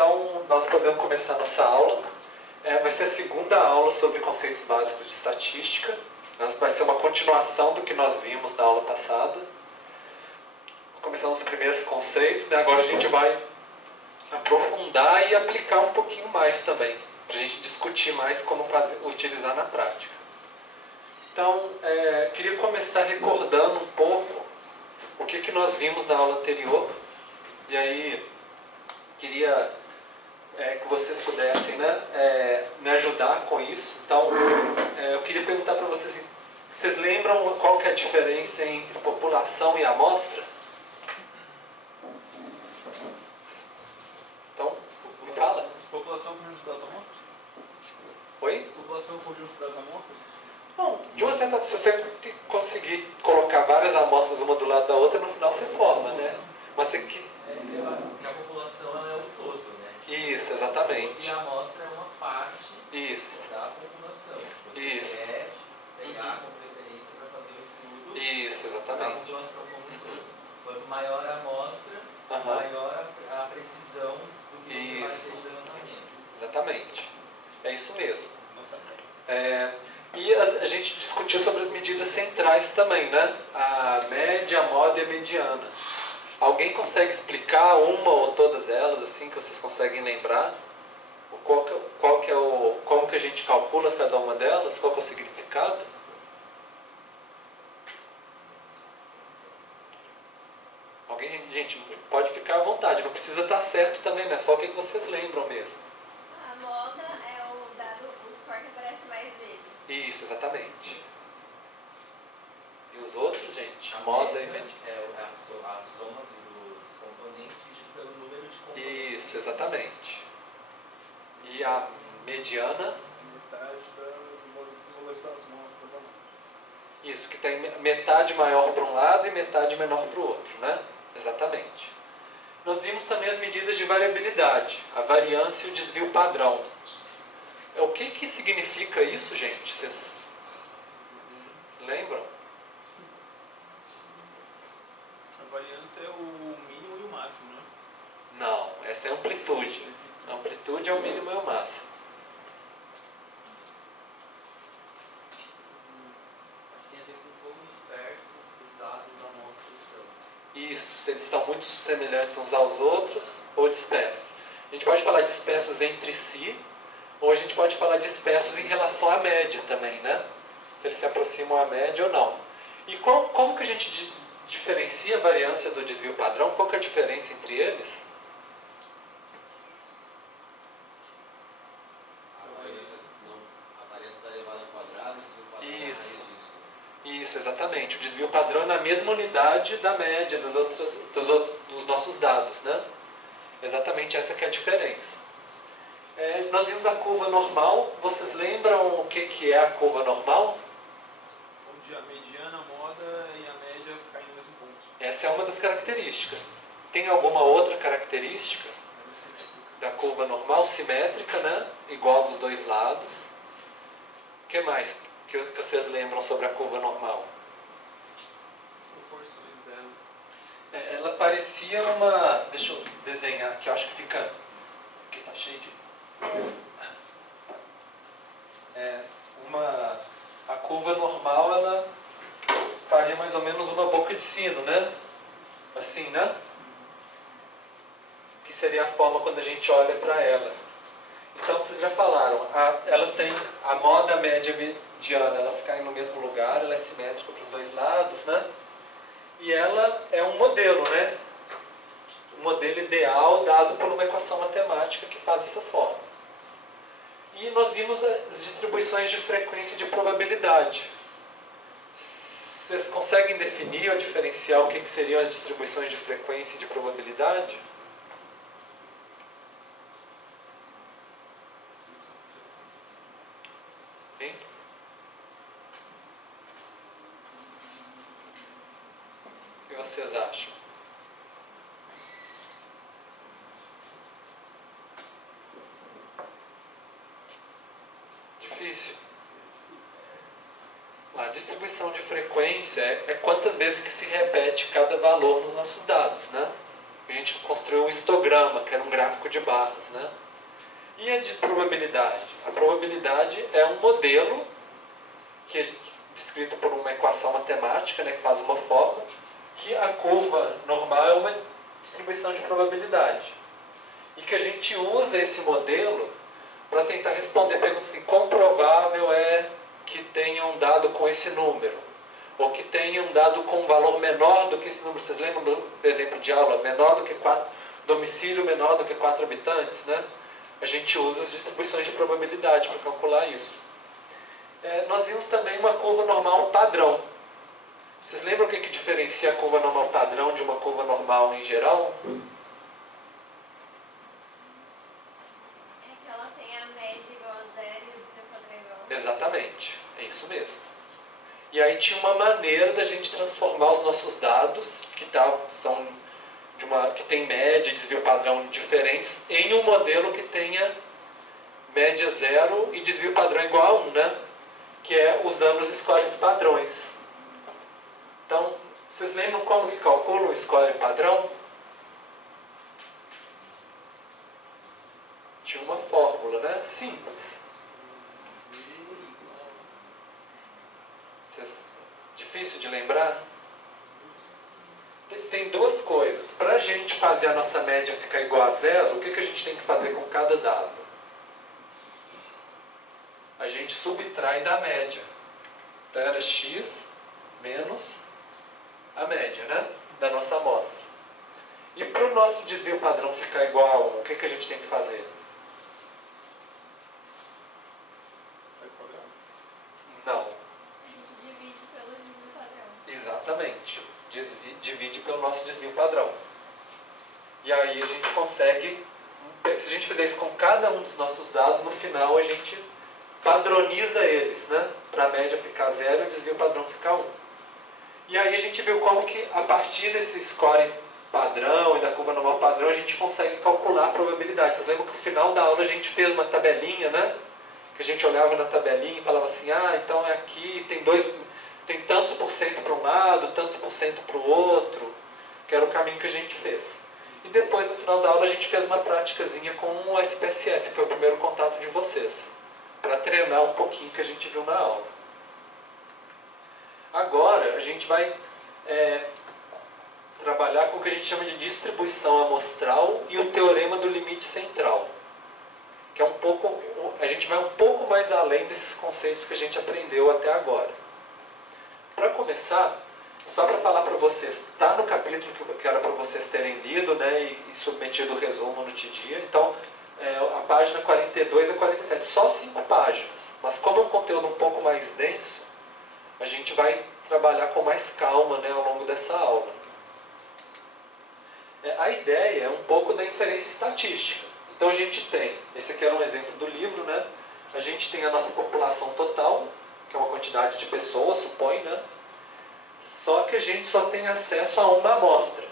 Então, nós podemos começar a nossa aula. Vai ser a segunda aula sobre conceitos básicos de estatística. Vai ser uma continuação do que nós vimos na aula passada. Começamos os primeiros conceitos, né? Agora a gente vai aprofundar e aplicar um pouquinho mais também, para a gente discutir mais como utilizar na prática. Então, queria começar recordando um pouco o que nós vimos na aula anterior. E aí, queria que vocês pudessem, né, me ajudar com isso. Então, eu queria perguntar para vocês, vocês lembram qual que é a diferença entre população e amostra? Então, me fala. População conjunto das amostras? Oi? População conjunto das amostras? Bom, de uma certa, se você conseguir colocar várias amostras uma do lado da outra, no final você forma, né? Mas você que... a população ela é o todo, né? Isso, exatamente. E a amostra é uma parte Isso. da população. Você Isso. quer pegar como referência para fazer o estudo Isso, da exatamente. população como um todo. Quanto maior a amostra, maior a precisão do que você vai ter de levantamento. Exatamente. É isso mesmo. E a gente discutiu sobre as medidas centrais também, né? A média, a moda e a mediana. Alguém consegue explicar uma ou todas elas, assim, que vocês conseguem lembrar? Como que a gente calcula cada uma delas? Qual que é o significado? Alguém, gente, pode ficar à vontade, não precisa estar certo também, né? Só o que vocês lembram mesmo. A moda é o dado, o score que aparece mais vezes. Isso, exatamente. E os outros, gente? A Moda média e média. é a soma dos componentes dividido pelo número de componentes. Isso, exatamente. E a mediana? Metade dos valores das amostras. Isso, que tem metade maior para um lado e metade menor para o outro, né? Exatamente. Nós vimos também as medidas de variabilidade, a variância e o desvio padrão. O que significa isso, gente? Vocês lembram? A variância é o mínimo e o máximo, né? Não, essa é a amplitude. A amplitude é o mínimo e o máximo. Tem a ver com quão dispersos os dados da amostra estão. Isso, se eles estão muito semelhantes uns aos outros ou dispersos. A gente pode falar dispersos entre si, ou a gente pode falar dispersos em relação à média também, né? Se eles se aproximam à média ou não. E como que a gente diferencia a variância do desvio padrão? Qual que é a diferença entre eles? A variância está elevada ao quadrado e o padrão é Isso. disso. Isso, exatamente. O desvio padrão é na mesma unidade da média dos nossos dados, né? Exatamente essa que é a diferença. Nós vimos a curva normal. Vocês lembram o que é a curva normal? Onde a mediana, a moda e a média caem no mesmo ponto. Essa é uma das características. Tem alguma outra característica Ela é simétrica. da curva normal? Simétrica, né? Igual dos dois lados. O que mais que vocês lembram sobre a curva normal? As proporções dela. Ela parecia uma... Deixa eu desenhar aqui, eu acho que fica... Aqui tá cheio de... A curva normal, ela faria mais ou menos uma boca de sino, né? Assim, né? Que seria a forma quando a gente olha para ela. Então, vocês já falaram, ela tem a moda, a média, a mediana, elas caem no mesmo lugar, ela é simétrica para os dois lados, né? E ela é um modelo, né? Um modelo ideal dado por uma equação matemática que faz essa forma. E nós vimos as distribuições de frequência e de probabilidade. Vocês conseguem definir ou diferenciar o que seriam as distribuições de frequência e de probabilidade? Hein? O que vocês acham? Difícil. A distribuição de frequência é quantas vezes que se repete cada valor nos nossos dados, né? A gente construiu um histograma, que era um gráfico de barras, né? E a de probabilidade? A probabilidade é um modelo que é descrito por uma equação matemática, né, que faz uma forma, que a curva normal é uma distribuição de probabilidade. E que a gente usa esse modelo para tentar responder perguntas assim: quão provável é que tenha um dado com esse número? Ou que tenha um dado com um valor menor do que esse número? Vocês lembram do exemplo de aula? Menor do que 4, domicílio menor do que 4 habitantes, né? A gente usa as distribuições de probabilidade para calcular isso. Nós vimos também uma curva normal padrão. Vocês lembram o que diferencia a curva normal padrão de uma curva normal em geral? É que ela tem a média igual a zero e o desvio padrão igual a... Exatamente, é isso mesmo. E aí tinha uma maneira da gente transformar os nossos dados, que tem média e desvio padrão diferentes, em um modelo que tenha média zero e desvio padrão igual a 1, né? Que é usando os scores padrões. Então, vocês lembram como que calcula o score padrão? Tinha uma fórmula, né? Simples. Difícil de lembrar? Tem duas coisas. Para a gente fazer a nossa média ficar igual a zero, o que a gente tem que fazer com cada dado? A gente subtrai da média. Então era x menos a média, né? Da nossa amostra. E para o nosso desvio padrão ficar igual a 1, o que a gente tem que fazer? Não. A gente divide pelo desvio padrão. Exatamente. Divide pelo nosso desvio padrão. E aí a gente consegue, se a gente fizer isso com cada um dos nossos dados, no final a gente padroniza eles, né? Para a média ficar 0 e o desvio padrão ficar 1. E aí a gente viu como que a partir desse score padrão e da curva normal padrão a gente consegue calcular a probabilidade. Vocês lembram que no final da aula a gente fez uma tabelinha, né? Que a gente olhava na tabelinha e falava assim: então é aqui, tem tantos por cento para um lado, tantos por cento para o outro, que era o caminho que a gente fez. E depois, no final da aula, a gente fez uma praticazinha com o SPSS, que foi o primeiro contato de vocês, para treinar um pouquinho que a gente viu na aula. Agora, a gente vai trabalhar com o que a gente chama de distribuição amostral e o teorema do limite central. Que é a gente vai um pouco mais além desses conceitos que a gente aprendeu até agora. Para começar, só para falar para vocês, está no capítulo que era para vocês terem lido, né, e submetido o resumo no dia. Então, a página 42 a 47, só 5 páginas. Mas como é um conteúdo um pouco mais denso, a gente vai trabalhar com mais calma, né, ao longo dessa aula. A ideia é um pouco da inferência estatística. Então a gente tem, esse aqui era um exemplo do livro, né? A gente tem a nossa população total, que é uma quantidade de pessoas, supõe, né? Só que a gente só tem acesso a uma amostra.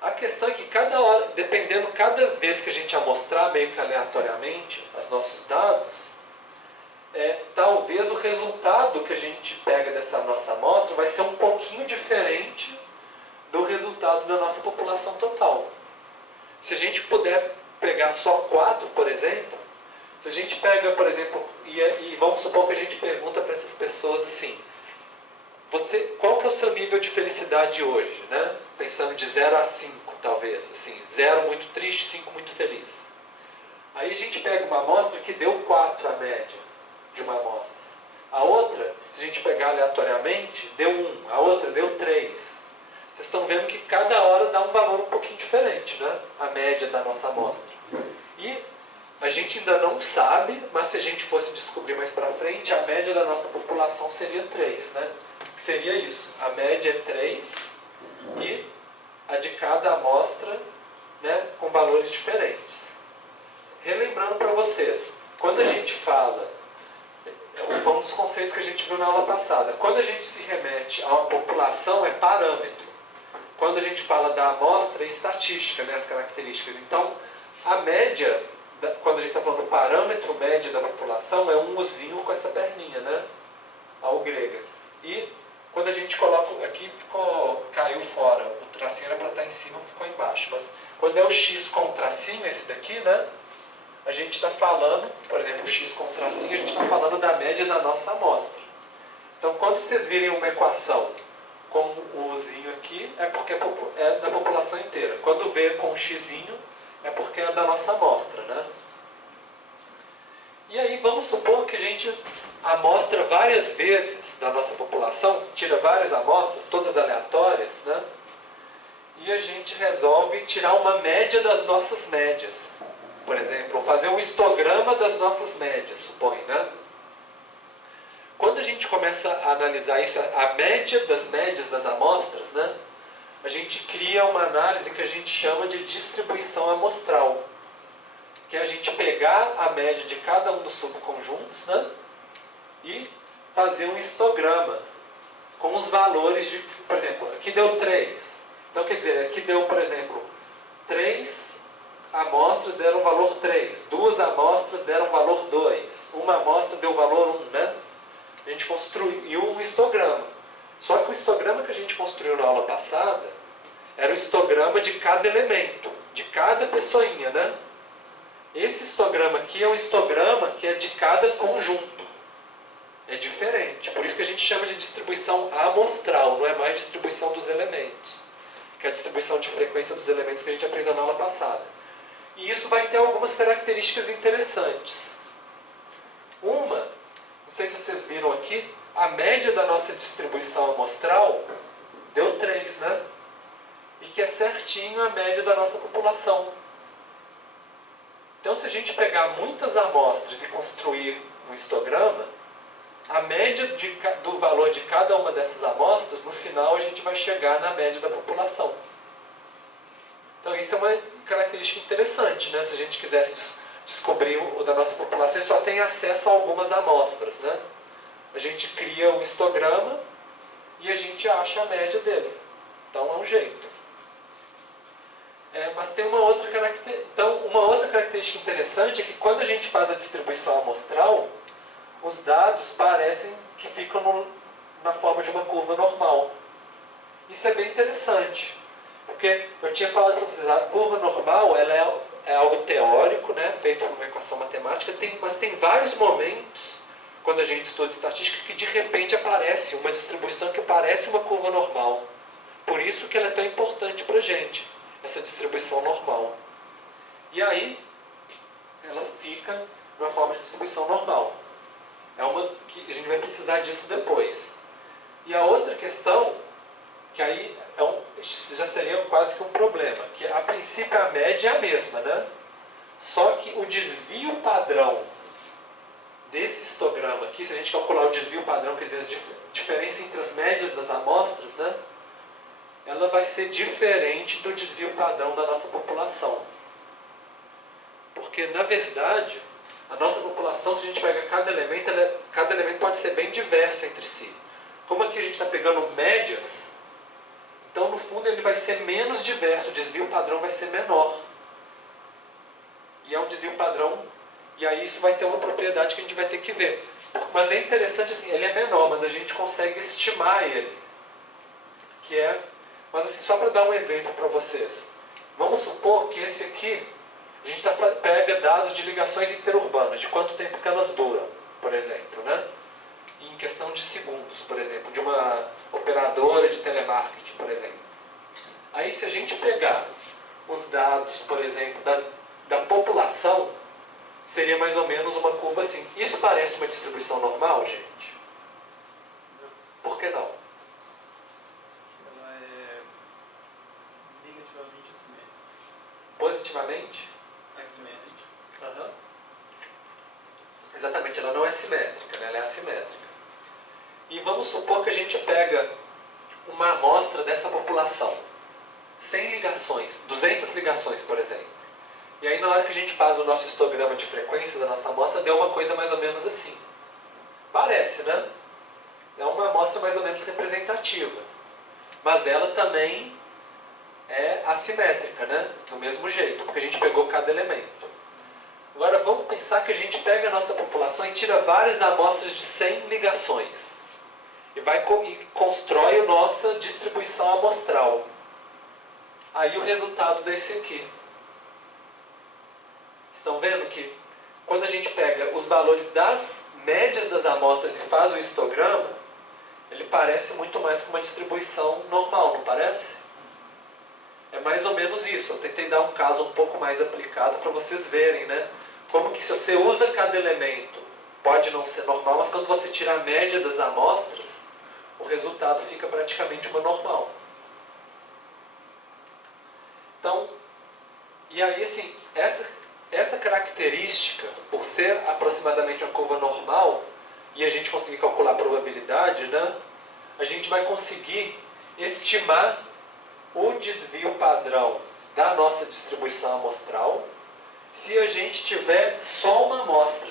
A questão é que cada vez que a gente amostrar meio que aleatoriamente os nossos dados, talvez o resultado que a gente pega dessa nossa amostra vai ser um pouquinho diferente do resultado da nossa população total. Se a gente puder pegar só 4, por exemplo, se a gente pega, por exemplo, e vamos supor que a gente pergunta para essas pessoas assim: qual que é o seu nível de felicidade hoje, né? Pensando de 0 a 5, talvez, assim, 0 muito triste, 5 muito feliz. Aí a gente pega uma amostra que deu 4 a média de uma amostra. A outra, se a gente pegar aleatoriamente, deu 1, a outra deu 3. Vocês estão vendo que cada hora dá um valor um pouquinho diferente, né? A média da nossa amostra. E a gente ainda não sabe, mas se a gente fosse descobrir mais para frente, a média da nossa população seria 3, né? Seria isso, a média é 3 e a de cada amostra, né, com valores diferentes. Relembrando para vocês, quando a gente fala, foi um dos conceitos que a gente viu na aula passada, quando a gente se remete a uma população é parâmetro. Quando a gente fala da amostra, é estatística, né, as características. Então, a média, quando a gente está falando do parâmetro médio da população, é um uzinho com essa perninha, né? A U grega. E quando a gente coloca aqui, caiu fora, o tracinho era para estar em cima, ficou embaixo. Mas quando é o x com o tracinho, esse daqui, né? A gente está falando, por exemplo, o x com o tracinho, a gente está falando da média da nossa amostra. Então, quando vocês virem uma equação com o uzinho aqui, é porque é da população inteira. Quando vê com o xizinho, é porque é da nossa amostra, né? E aí, vamos supor que a gente amostra várias vezes da nossa população, tira várias amostras, todas aleatórias, né? E a gente resolve tirar uma média das nossas médias. Por exemplo, ou fazer um histograma das nossas médias, supõe, né? Quando a gente começa a analisar isso, a média das médias das amostras, né? A gente cria uma análise que a gente chama de distribuição amostral. Que é a gente pegar a média de cada um dos subconjuntos, né? E fazer um histograma com os valores de, por exemplo, aqui deu 3. Então, quer dizer, aqui deu, por exemplo, 3 amostras deram valor 3, 2 amostras deram valor 2, uma amostra deu valor 1, né? A gente construiu um histograma. Só que o histograma que a gente construiu na aula passada era o histograma de cada elemento, de cada pessoinha, né? Esse histograma aqui é um histograma que é de cada conjunto. É diferente. Por isso que a gente chama de distribuição amostral, não é mais distribuição dos elementos. Que é a distribuição de frequência dos elementos que a gente aprendeu na aula passada. E isso vai ter algumas características interessantes. Uma, não sei se vocês viram aqui, a média da nossa distribuição amostral deu 3, né? E que é certinho a média da nossa população. Então, se a gente pegar muitas amostras e construir um histograma, a média do valor de cada uma dessas amostras, no final a gente vai chegar na média da população. Então, isso é uma característica interessante, né? Se a gente quisesse descobrir o da nossa população, só tem acesso a algumas amostras, né? A gente cria um histograma e a gente acha a média dele. Então, é um jeito. Mas tem uma outra característica. Então, uma outra característica interessante é que quando a gente faz a distribuição amostral, os dados parecem que ficam na forma de uma curva normal. Isso é bem interessante. Porque eu tinha falado para vocês, a curva normal ela é algo teórico, né, feito por uma equação matemática, mas tem vários momentos, quando a gente estuda estatística, que de repente aparece uma distribuição que parece uma curva normal. Por isso que ela é tão importante para a gente, essa distribuição normal. E aí, ela fica numa forma de distribuição normal. É uma que a gente vai precisar disso depois. E a outra questão, que aí já seria quase que um problema, que a princípio a média é a mesma, né? Só que o desvio padrão desse histograma aqui, se a gente calcular o desvio padrão, quer dizer, a diferença entre as médias das amostras, né? Ela vai ser diferente do desvio padrão da nossa população. Porque, na verdade, a nossa população, se a gente pega cada elemento pode ser bem diverso entre si. Como aqui a gente está pegando médias, então no fundo ele vai ser menos diverso, o desvio padrão vai ser menor. E é um desvio padrão, e aí isso vai ter uma propriedade que a gente vai ter que ver. Mas é interessante assim, ele é menor, mas a gente consegue estimar ele. Mas assim, só para dar um exemplo para vocês. Vamos supor que esse aqui, a gente pega dados de ligações interurbanas, de quanto tempo que elas duram, por exemplo, né? Em questão de segundos, por exemplo, de uma operadora de telemarketing, por exemplo. Aí se a gente pegar os dados, por exemplo, da população, seria mais ou menos uma curva assim. Isso parece uma distribuição normal, gente? Por que não? Ela é negativamente assimétrica. Positivamente? Assimétrica. Uhum. Exatamente, ela não é simétrica, né? Ela é assimétrica. E vamos supor que a gente pega uma amostra dessa população, 100 ligações, 200 ligações, por exemplo. E aí na hora que a gente faz o nosso histograma de frequência da nossa amostra, deu uma coisa mais ou menos assim. Parece, né? É uma amostra mais ou menos representativa. Mas ela também é assimétrica, né? Do mesmo jeito, porque a gente pegou cada elemento. Agora vamos pensar que a gente pega a nossa população e tira várias amostras de 100 ligações. e constrói a nossa distribuição amostral. Aí o resultado desse aqui. Estão vendo que quando a gente pega os valores das médias das amostras e faz o histograma, ele parece muito mais com uma distribuição normal, não parece? É mais ou menos isso. Eu tentei dar um caso um pouco mais aplicado para vocês verem, né? Como que se você usa cada elemento, pode não ser normal, mas quando você tira a média das amostras, o resultado fica praticamente uma normal. Então, e aí assim, essa característica, por ser aproximadamente uma curva normal, e a gente conseguir calcular a probabilidade, né? A gente vai conseguir estimar o desvio padrão da nossa distribuição amostral se a gente tiver só uma amostra.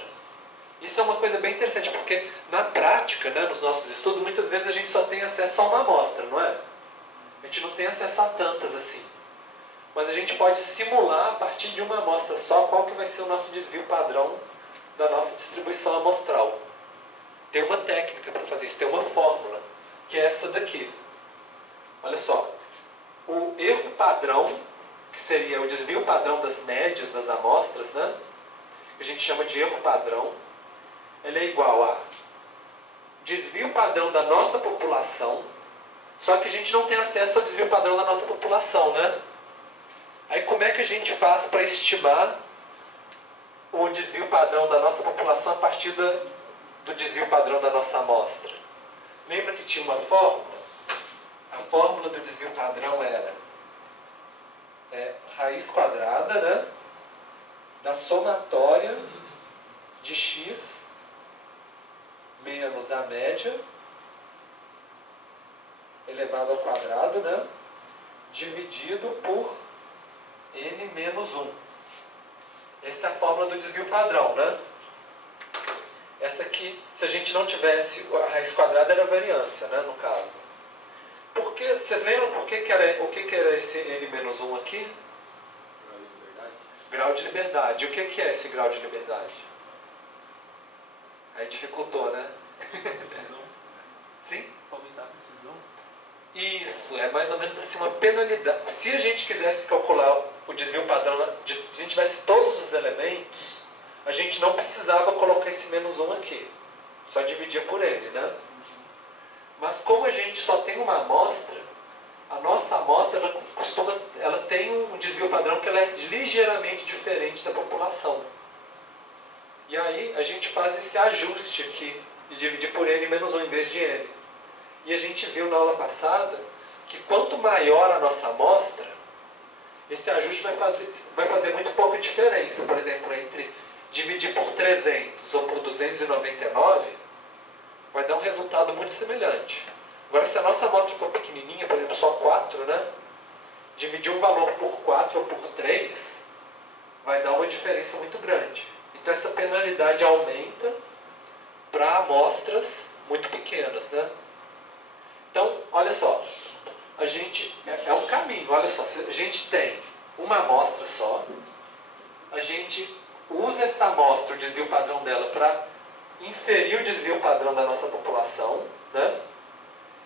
Isso é uma coisa bem interessante, porque na prática, né, nos nossos estudos, muitas vezes a gente só tem acesso a uma amostra, não é? A gente não tem acesso a tantas assim. Mas a gente pode simular a partir de uma amostra só qual que vai ser o nosso desvio padrão da nossa distribuição amostral. Tem uma técnica para fazer isso, tem uma fórmula, que é essa daqui. Olha só, o erro padrão, que seria o desvio padrão das médias das amostras, né? Que a gente chama de erro padrão, ele é igual a desvio padrão da nossa população, só que a gente não tem acesso ao desvio padrão da nossa população, né? Aí como é que a gente faz para estimar o desvio padrão da nossa população a partir do desvio padrão da nossa amostra? Lembra que tinha uma fórmula? A fórmula do desvio padrão era raiz quadrada, né, da somatória de x menos a média elevado ao quadrado, né, dividido por n menos 1. Essa é a fórmula do desvio padrão, né? Essa aqui, se a gente não tivesse a raiz quadrada, era a variância, né, no caso. Vocês lembram o que era esse n menos 1 aqui? Grau de liberdade. O que é esse grau de liberdade? Aí dificultou, né? Precisão. Sim? Aumentar a precisão. Isso, é mais ou menos assim uma penalidade. Se a gente quisesse calcular o desvio padrão, se a gente tivesse todos os elementos, a gente não precisava colocar esse menos 1 aqui. Só dividia por ele, né? Mas como a gente só tem uma amostra, a nossa amostra ela tem um desvio padrão que ela é ligeiramente diferente da população. E aí a gente faz esse ajuste aqui, de dividir por n menos 1 em vez de n. E a gente viu na aula passada que quanto maior a nossa amostra, esse ajuste vai fazer muito pouca diferença. Por exemplo, entre dividir por 300 ou por 299, vai dar um resultado muito semelhante. Agora, se a nossa amostra for pequenininha, por exemplo, só 4, né? Dividir um valor por 4 ou por 3, vai dar uma diferença muito grande. Então, essa penalidade aumenta para amostras muito pequenas, né? Então, olha só, a gente, é um caminho, olha só, a gente tem uma amostra só, a gente usa essa amostra, o desvio padrão dela, para inferir o desvio padrão da nossa população, né?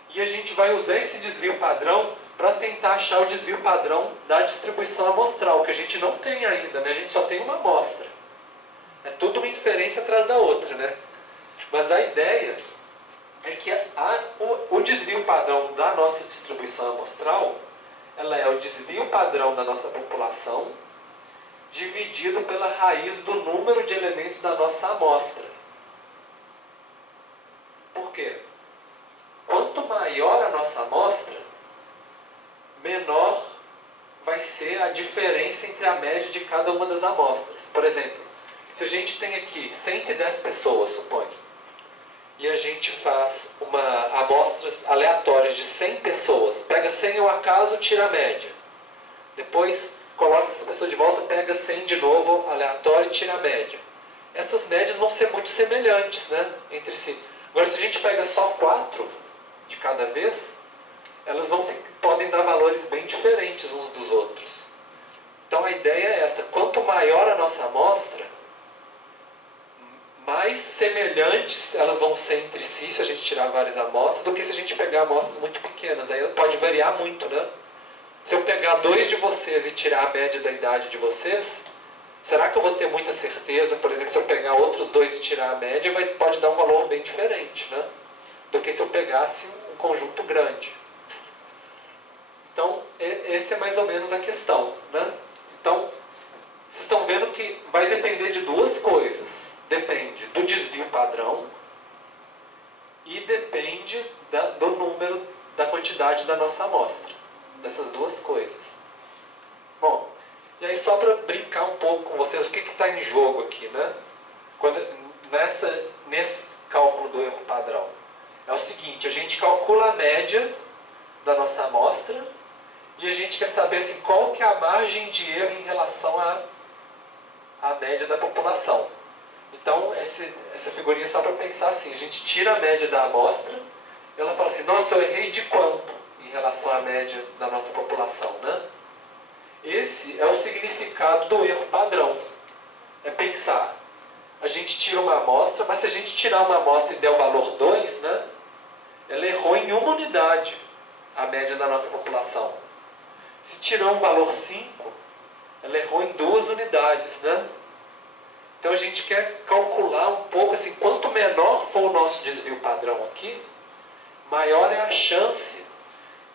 E a gente vai usar esse desvio padrão para tentar achar o desvio padrão da distribuição amostral, que a gente não tem ainda, né? A gente só tem uma amostra. É tudo uma inferência atrás da outra, né? Mas a ideia é que o desvio padrão da nossa distribuição amostral, ela é o desvio padrão da nossa população dividido pela raiz do número de elementos da nossa amostra. Por quê? Quanto maior a nossa amostra, menor vai ser a diferença entre a média de cada uma das amostras. Por exemplo, se a gente tem aqui 110 pessoas, suponho, e a gente faz amostras aleatórias de 100 pessoas, pega 100 ao acaso, tira a média. Depois coloca essa pessoa de volta, pega 100 de novo, aleatório, e tira a média. Essas médias vão ser muito semelhantes, né, entre si. Agora, se a gente pega só 4 de cada vez, elas podem dar valores bem diferentes uns dos outros. Então a ideia é essa: quanto maior a nossa amostra, mais mais semelhantes elas vão ser entre si, se a gente tirar várias amostras, do que se a gente pegar amostras muito pequenas. Aí pode variar muito, né? Se eu pegar 2 de vocês e tirar a média da idade de vocês, será que eu vou ter muita certeza, por exemplo, se eu pegar outros 2 e tirar a média, pode dar um valor bem diferente, né? Do que se eu pegasse um conjunto grande. Então, essa é mais ou menos a questão, né? Então, vocês estão vendo que vai depender de 2 coisas. Depende do desvio padrão e depende do número, da quantidade da nossa amostra. Dessas 2 coisas. Bom, e aí só para brincar um pouco com vocês, o que está em jogo aqui, né? Nesse cálculo do erro padrão. É o seguinte, a gente calcula a média da nossa amostra e a gente quer saber assim, qual que é a margem de erro em relação à média da população. Então, essa figurinha é só para pensar assim, a gente tira a média da amostra, ela fala assim, nossa, eu errei de quanto em relação à média da nossa população, né? Esse é o significado do erro padrão. É pensar, a gente tira uma amostra, mas se a gente tirar uma amostra e der o valor 2, né? Ela errou em 1 unidade a média da nossa população. Se tirou um valor 5, ela errou em 2 unidades, né? Então a gente quer calcular um pouco assim, quanto menor for o nosso desvio padrão aqui, maior é a chance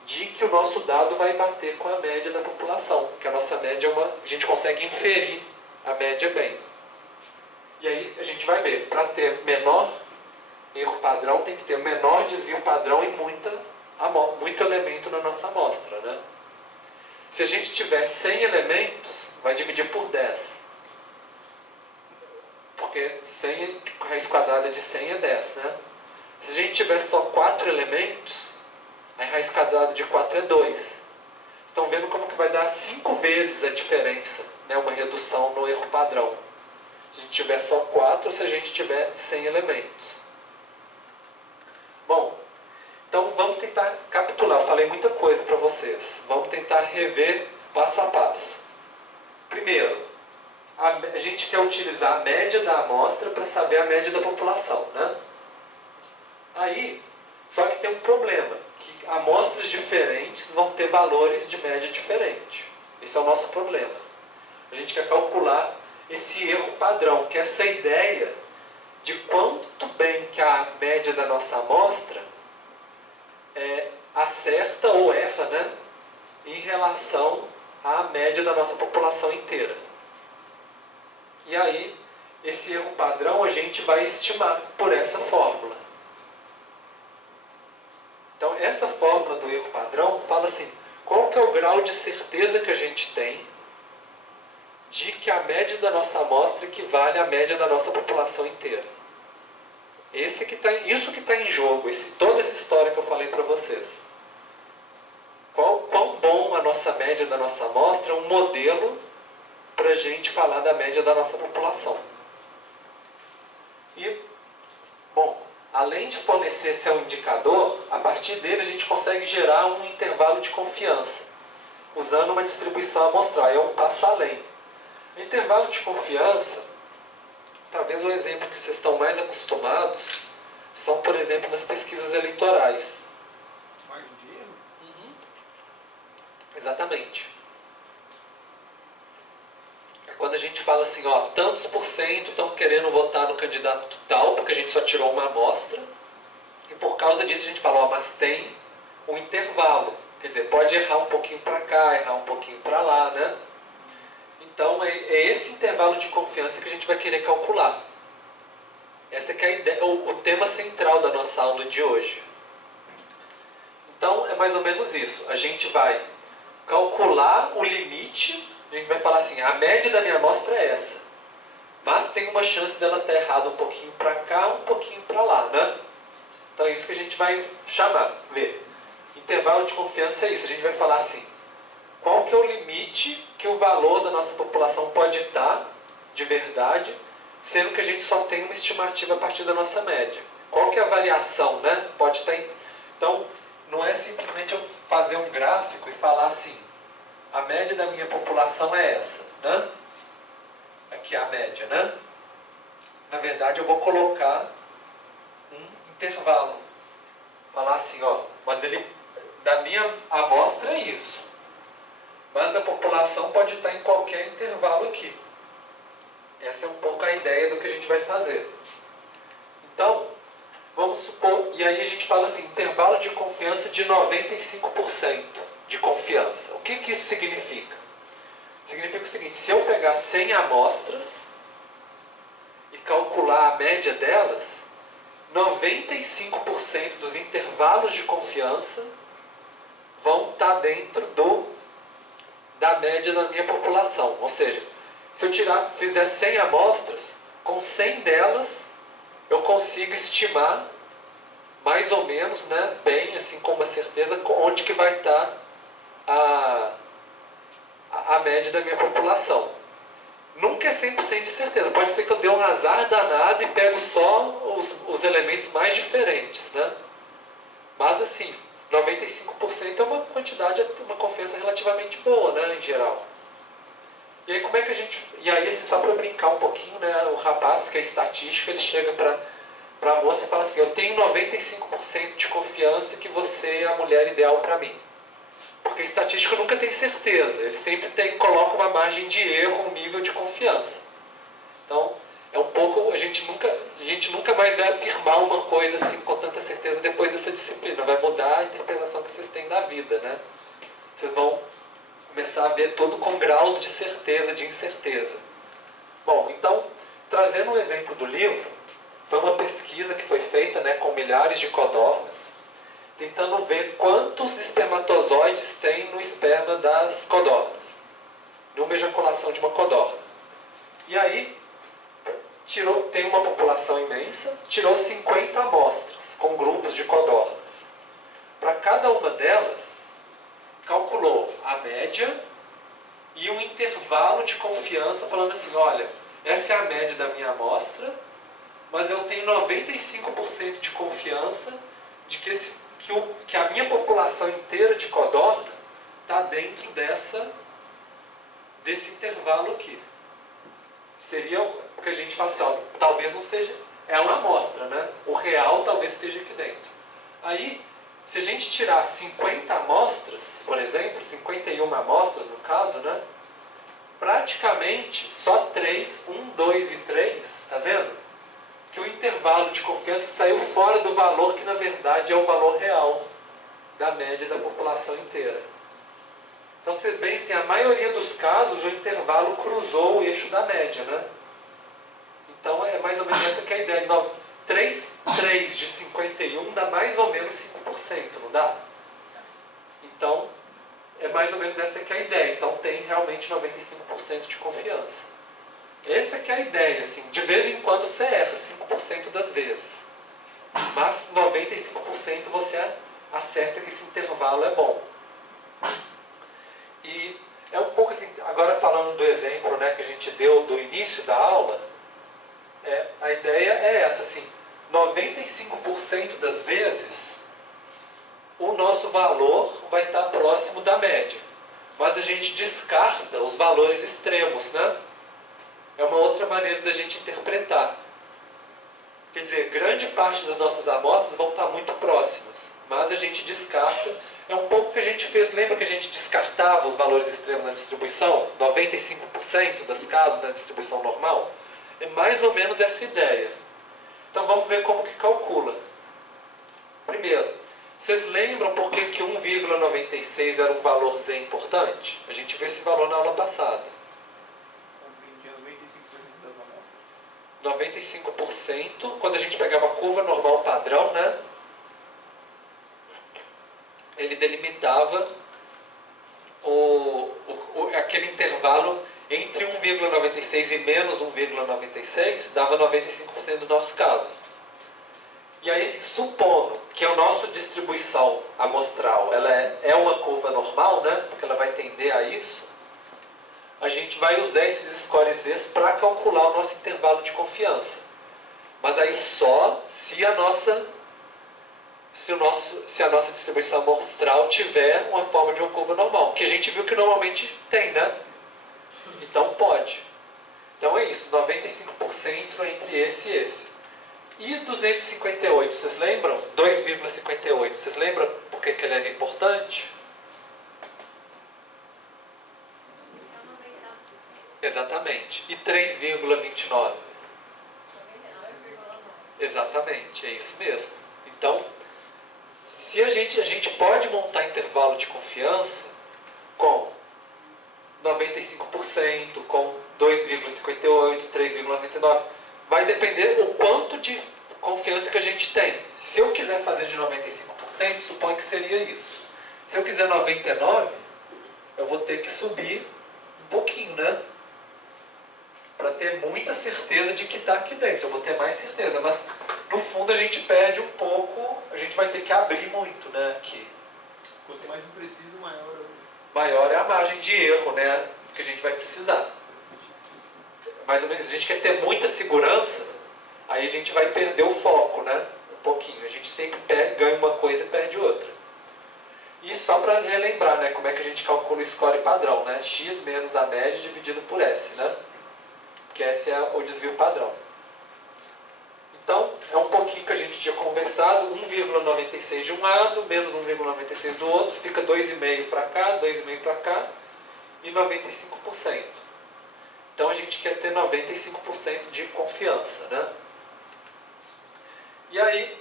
de que o nosso dado vai bater com a média da população. Porque a nossa média a gente consegue inferir a média bem. E aí a gente vai ver, para ter menor erro padrão, tem que ter menor desvio padrão e muito elemento na nossa amostra, né? Se a gente tiver 100 elementos, vai dividir por 10. Porque 100, raiz quadrada de 100 é 10, né? Se a gente tiver só 4 elementos, a raiz quadrada de 4 é 2. Estão vendo como que vai dar 5 vezes a diferença, né? Uma redução no erro padrão. Se a gente tiver só 4 ou se a gente tiver 100 elementos. Bom, então vamos tentar capitular. Eu falei muita coisa para vocês. Vamos tentar rever passo a passo. Primeiro, a gente quer utilizar a média da amostra para saber a média da população, né? Aí, só que tem um problema, que amostras diferentes vão ter valores de média diferentes. Esse é o nosso problema. A gente quer calcular esse erro padrão, que é essa ideia de quanto bem que a média da nossa amostra acerta ou erra, né, em relação à média da nossa população inteira. E aí, esse erro padrão a gente vai estimar por essa fórmula. Então, essa fórmula do erro padrão fala assim, qual que é o grau de certeza que a gente tem de que a média da nossa amostra equivale à média da nossa população inteira. Isso que está em jogo, toda essa história que eu falei para vocês. Quão bom a nossa média da nossa amostra é um modelo para a gente falar da média da nossa população. E, bom, além de fornecer esse indicador, a partir dele a gente consegue gerar um intervalo de confiança, usando uma distribuição amostral. É um passo além. O intervalo de confiança, talvez o exemplo que vocês estão mais acostumados, são, por exemplo, nas pesquisas eleitorais. Margem de erro? Uhum. Exatamente. Quando a gente fala assim, ó, tantos por cento estão querendo votar no candidato tal, porque a gente só tirou uma amostra, e por causa disso a gente fala, ó, mas tem um intervalo. Quer dizer, pode errar um pouquinho para cá, errar um pouquinho para lá, né? Então é esse intervalo de confiança que a gente vai querer calcular. Essa que é a ideia, o tema central da nossa aula de hoje. Então é mais ou menos isso. A gente vai calcular o limite, a gente vai falar assim, a média da minha amostra é essa. Mas tem uma chance dela estar errada um pouquinho para cá, um pouquinho para lá, né? Então é isso que a gente vai ver. Intervalo de confiança é isso. A gente vai falar assim, qual que é o limite que o valor da nossa população pode estar, de verdade, sendo que a gente só tem uma estimativa a partir da nossa média. Qual que é a variação, né? Pode estar... Então, não é simplesmente eu fazer um gráfico e falar assim, a média da minha população é essa, né? Aqui é a média, né? na verdade eu vou colocar um intervalo. Falar assim, ó, mas ele, da minha amostra é isso. Mas da população pode estar em qualquer intervalo aqui. Essa é um pouco a ideia do que a gente vai fazer. Então, vamos supor, e aí a gente fala assim, intervalo de confiança de 95% de confiança. O que isso significa? Significa o seguinte, se eu pegar 100 amostras e calcular a média delas, 95% dos intervalos de confiança vão estar dentro da média da minha população. Ou seja, se eu fizer 100 amostras, com 100 delas eu consigo estimar mais ou menos, né, bem, assim, com uma certeza, onde que vai estar a média da minha população. Nunca é 100% de certeza. Pode ser que eu dê um azar danado e pego só os elementos mais diferentes, né? Mas assim, 95% é uma quantidade, uma confiança relativamente boa, né, em geral. E aí como é que a gente... E aí, assim, só para brincar um pouquinho, né, o rapaz que é estatística, ele chega para a moça e fala assim, eu tenho 95% de confiança que você é a mulher ideal para mim. Porque estatístico nunca tem certeza, ele sempre coloca uma margem de erro, um nível de confiança. Então, é um pouco, a gente nunca mais vai afirmar uma coisa assim com tanta certeza depois dessa disciplina, vai mudar a interpretação que vocês têm da vida, né? Vocês vão começar a ver tudo com graus de certeza, de incerteza. Bom, então, trazendo um exemplo do livro, foi uma pesquisa que foi feita, né, com milhares de codornas, tentando ver quantos espermatozoides tem no esperma das codornas, numa ejaculação de uma codorna. E aí, tem uma população imensa, tirou 50 amostras, com grupos de codornas. Para cada uma delas, calculou a média e um intervalo de confiança, falando assim, olha, essa é a média da minha amostra, mas eu tenho 95% de confiança de que a minha população inteira de codorna está dentro desse intervalo aqui. Seria o que a gente fala assim, ó, talvez não seja, é uma amostra, né? O real talvez esteja aqui dentro. Aí, se a gente tirar 50 amostras, por exemplo, 51 amostras no caso, né? Praticamente só 3, 1, 2 e 3, tá vendo? Que o intervalo de confiança saiu fora do valor que na verdade é o valor real da média da população inteira. Então vocês veem assim, a maioria dos casos o intervalo cruzou o eixo da média, né? Então é mais ou menos essa que é a ideia. 3 de 51 dá mais ou menos 5%, não dá? Então é mais ou menos essa que é a ideia. Então tem realmente 95% de confiança. Essa que é a ideia, assim, de vez em quando você erra 5% das vezes. Mas 95% você acerta que esse intervalo é bom. E é um pouco assim, agora falando do exemplo, né, que a gente deu do início da aula, a ideia é essa, assim, 95% das vezes o nosso valor vai estar próximo da média. Mas a gente descarta os valores extremos, né? É uma outra maneira da gente interpretar. Quer dizer, grande parte das nossas amostras vão estar muito próximas, mas a gente descarta. É um pouco que a gente fez, lembra que a gente descartava os valores extremos na distribuição? 95% dos casos na distribuição normal? É mais ou menos essa ideia. Então vamos ver como que calcula. Primeiro, vocês lembram por que 1,96 era um valor Z importante? A gente viu esse valor na aula passada. 95%, quando a gente pegava a curva normal padrão, né? Ele delimitava aquele intervalo entre 1,96 e menos 1,96, dava 95% do nosso caso. E aí, supondo que a nossa distribuição amostral ela é uma curva normal, né? Porque ela vai tender a isso, a gente vai usar esses scores Zs para calcular o nosso intervalo de confiança. Mas aí só se a nossa distribuição amostral tiver uma forma de uma curva normal, que a gente viu que normalmente tem, né? Então pode. Então é isso, 95% entre esse e esse. E 258, vocês lembram? 2,58, vocês lembram por que ele era importante? Exatamente. E 3,29? Exatamente, é isso mesmo. Então, se a gente pode montar intervalo de confiança com 95%, com 2,58%, 3,99%, vai depender o quanto de confiança que a gente tem. Se eu quiser fazer de 95%, suponho que seria isso. Se eu quiser 99%, eu vou ter que subir um pouquinho, né? Para ter muita certeza de que está aqui dentro. Eu vou ter mais certeza, mas no fundo a gente perde um pouco, a gente vai ter que abrir muito, né? Aqui. Quanto mais impreciso, maior. Maior é a margem de erro, né? Que a gente vai precisar. Mais ou menos, se a gente quer ter muita segurança, aí a gente vai perder o foco, né? Um pouquinho. A gente sempre ganha uma coisa e perde outra. E só para relembrar, né? Como é que a gente calcula o score padrão, né? X menos a média dividido por S, né? Que esse é o desvio padrão. Então, é um pouquinho que a gente tinha conversado, 1,96 de um lado, menos 1,96 do outro, fica 2,5 para cá, 2,5 para cá, e 95%. Então, a gente quer ter 95% de confiança, né? E aí,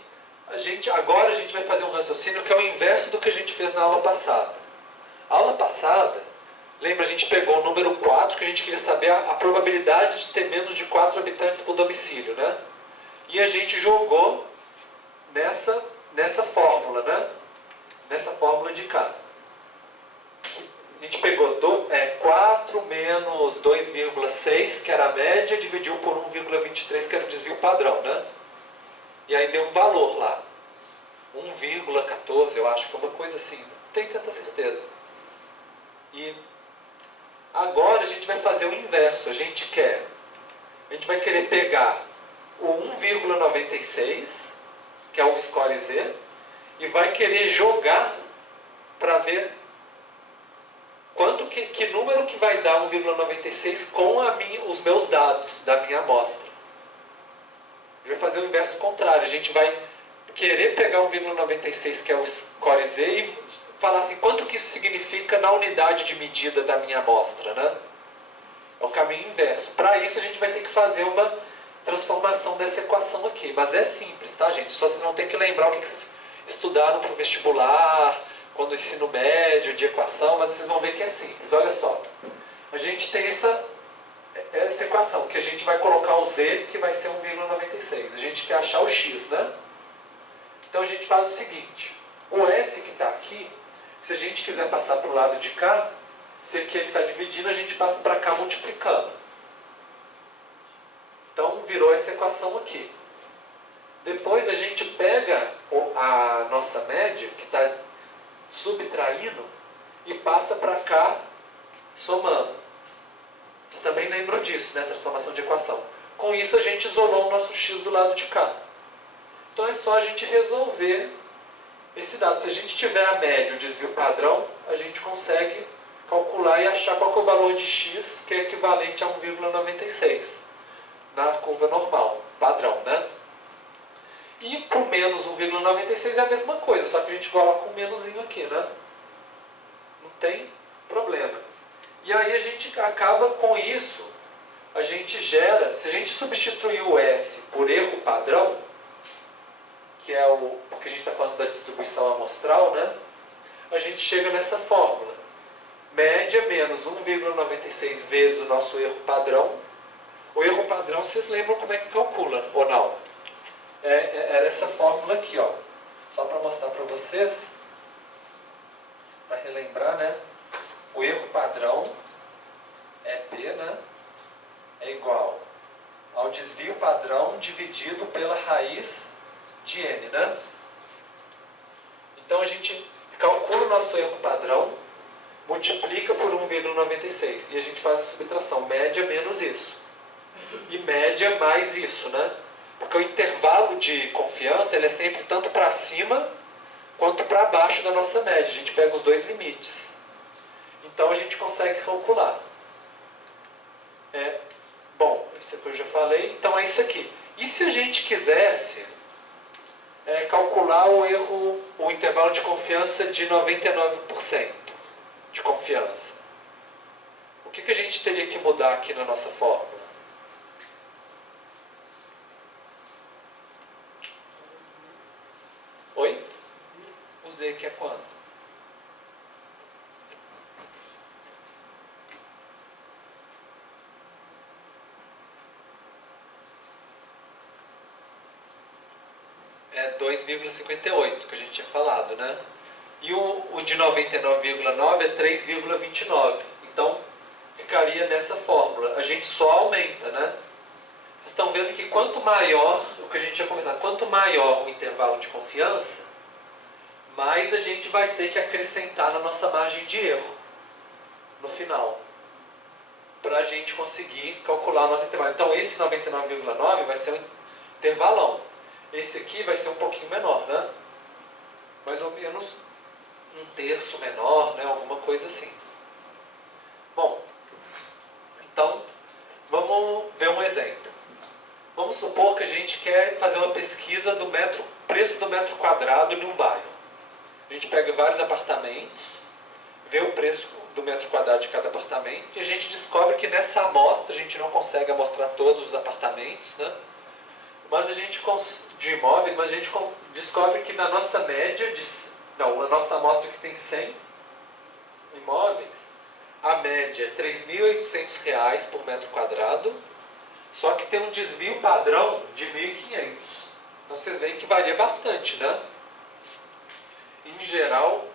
agora a gente vai fazer um raciocínio que é o inverso do que a gente fez na aula passada. A aula passada, lembra, a gente pegou o número 4, que a gente queria saber a probabilidade de ter menos de 4 habitantes por domicílio, né? E a gente jogou nessa fórmula, né? Nessa fórmula de cá. A gente pegou 4 menos 2,6, que era a média, dividiu por 1,23, que era o desvio padrão, né? E aí deu um valor lá. 1,14, eu acho que foi uma coisa assim. Não tenho tanta certeza. E agora a gente vai fazer o inverso. A gente vai querer pegar o 1,96, que é o score Z, e vai querer jogar para ver que número que vai dar 1,96 com os meus dados da minha amostra. A gente vai fazer o inverso contrário. A gente vai querer pegar 1,96, que é o score Z, e falar assim, quanto que isso significa na unidade de medida da minha amostra, né? É o caminho inverso. Para isso a gente vai ter que fazer uma transformação dessa equação aqui. Mas é simples, tá, gente? Só vocês vão ter que lembrar o que vocês estudaram para o vestibular, quando o ensino médio, de equação, mas vocês vão ver que é simples. Olha só. A gente tem essa equação, que a gente vai colocar o Z, que vai ser 1,96. A gente quer achar o X, né? Então a gente faz o seguinte. O S que está aqui, se a gente quiser passar para o lado de cá, se aqui ele está dividindo, a gente passa para cá multiplicando. Então virou essa equação aqui. Depois a gente pega a nossa média, que está subtraindo, e passa para cá somando. Vocês também lembram disso, né? Transformação de equação. Com isso a gente isolou o nosso x do lado de cá. Então é só a gente resolver esse dado. Se a gente tiver a média, o desvio padrão, a gente consegue calcular e achar qual que é o valor de x, que é equivalente a 1,96 na curva normal, padrão, né? E para o menos 1,96 é a mesma coisa, só que a gente coloca um menuzinho aqui, né? Não tem problema. E aí a gente acaba com isso, a gente gera, se a gente substituir o S por erro padrão, que é porque a gente está falando da distribuição amostral, né? A gente chega nessa fórmula. Média menos 1,96 vezes o nosso erro padrão. O erro padrão, vocês lembram como é que calcula, ou não? Era essa fórmula aqui, ó. Só para mostrar para vocês, para relembrar, né? O erro padrão é P, né? É igual ao desvio padrão dividido pela raiz de N, né? Então a gente calcula o nosso erro padrão, multiplica por 1,96 e a gente faz a subtração, média menos isso. E média mais isso, né? Porque o intervalo de confiança ele é sempre tanto para cima quanto para baixo da nossa média. A gente pega os dois limites. Então a gente consegue calcular. Bom, isso aqui eu já falei. Então é isso aqui. E se a gente quisesse calcular o intervalo de confiança de 99% de confiança? O que a gente teria que mudar aqui na nossa fórmula? Oi? O Z que é quanto? É 2,58 que a gente tinha falado, né? E o de 99,9 é 3,29. Então, ficaria nessa fórmula. A gente só aumenta, né? Vocês estão vendo que quanto maior, o que a gente tinha conversado, quanto maior o intervalo de confiança, mais a gente vai ter que acrescentar na nossa margem de erro, no final, para a gente conseguir calcular o nosso intervalo. Então, esse 99,9 vai ser um intervalão. Esse aqui vai ser um pouquinho menor, né? Mais ou menos um terço menor, né? Alguma coisa assim. Bom, então, vamos ver um exemplo. Vamos supor que a gente quer fazer uma pesquisa do preço do metro quadrado em um bairro. A gente pega vários apartamentos, vê o preço do metro quadrado de cada apartamento e a gente descobre que nessa amostra, a gente não consegue amostrar todos os apartamentos, né? Mas a gente, de imóveis, mas a gente descobre que na nossa média, na nossa amostra que tem 100 imóveis, a média é R$ 3.800 por metro quadrado, só que tem um desvio padrão de 1.500. Então vocês veem que varia bastante, né? Em geral,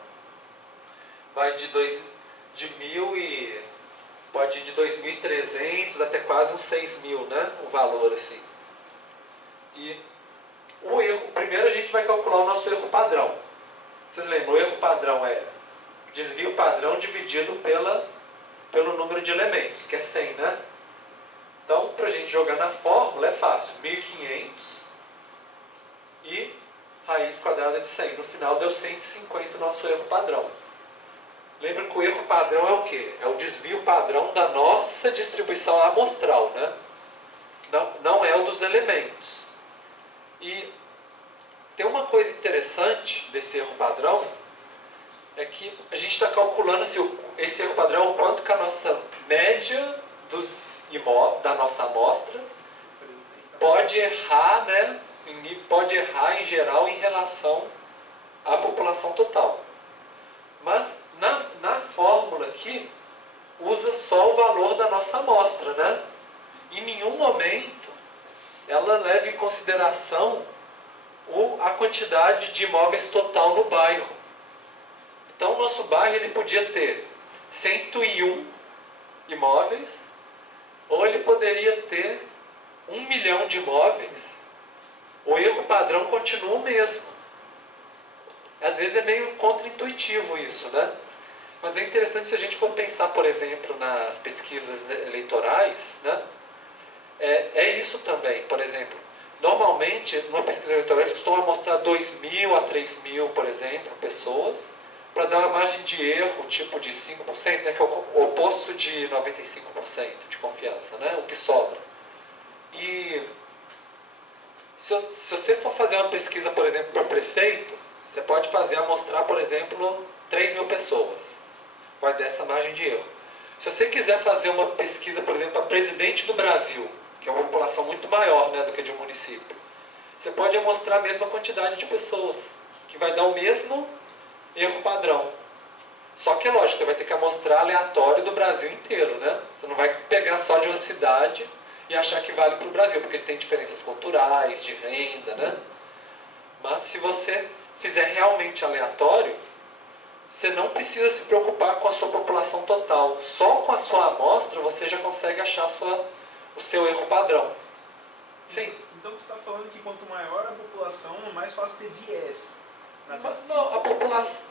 vai de 1.000 e pode ir de 2.300 até quase uns 6.000, né? O valor assim. E o erro, primeiro a gente vai calcular o nosso erro padrão. Vocês lembram, o erro padrão é desvio padrão dividido pelo número de elementos, que é 100, né? Então, para a gente jogar na fórmula é fácil, 1.500 e raiz quadrada de 100. No final deu 150 o nosso erro padrão. Lembra que o erro padrão é o quê? É o desvio padrão da nossa distribuição amostral, né? Não é o dos elementos. E tem uma coisa interessante desse erro padrão, é que a gente está calculando esse erro padrão, o quanto que a nossa média da nossa amostra pode errar, né? Pode errar em geral em relação à população total. Mas na fórmula aqui, usa só o valor da nossa amostra, né? Em nenhum momento ela leva em consideração a quantidade de imóveis total no bairro. Então o nosso bairro ele podia ter 101 imóveis, ou ele poderia ter 1 milhão de imóveis. O erro padrão continua o mesmo. Às vezes é meio contraintuitivo isso, né? Mas é interessante se a gente for pensar, por exemplo, nas pesquisas eleitorais, né? É isso também. Por exemplo, normalmente, numa pesquisa eleitoral, eles costumam mostrar 2.000 a 3.000, por exemplo, pessoas, para dar uma margem de erro, tipo de 5%, né, que é o oposto de 95% de confiança, né, o que sobra. E se você for fazer uma pesquisa, por exemplo, para prefeito, você pode amostrar, por exemplo, 3.000 pessoas. Vai dar essa margem de erro. Se você quiser fazer uma pesquisa, por exemplo, para presidente do Brasil, que é uma população muito maior, né, do que de um município, você pode amostrar a mesma quantidade de pessoas, que vai dar o mesmo erro padrão. Só que é lógico, você vai ter que amostrar aleatório do Brasil inteiro, né? Você não vai pegar só de uma cidade e achar que vale para o Brasil, porque tem diferenças culturais, de renda, né? Mas se você fizer realmente aleatório, você não precisa se preocupar com a sua população total. Só com a sua amostra você já consegue achar o seu erro padrão. Sim? Então você está falando que quanto maior a população, mais fácil ter viés. Mas não, a população...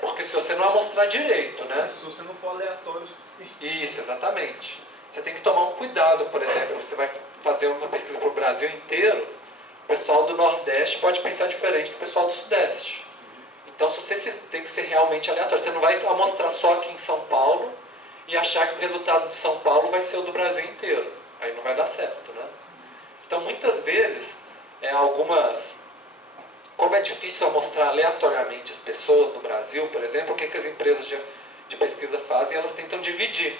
porque se você não amostrar direito, né? Se você não for aleatório o suficiente. Isso, exatamente. Você tem que tomar um cuidado, por exemplo, você vai fazer uma pesquisa para o Brasil inteiro, o pessoal do Nordeste pode pensar diferente do pessoal do Sudeste. Então, se você tem que ser realmente aleatório. Você não vai amostrar só aqui em São Paulo e achar que o resultado de São Paulo vai ser o do Brasil inteiro. Aí não vai dar certo, né? Então, muitas vezes, como é difícil amostrar aleatoriamente as pessoas no Brasil, por exemplo, o que as empresas de pesquisa fazem? Elas tentam dividir.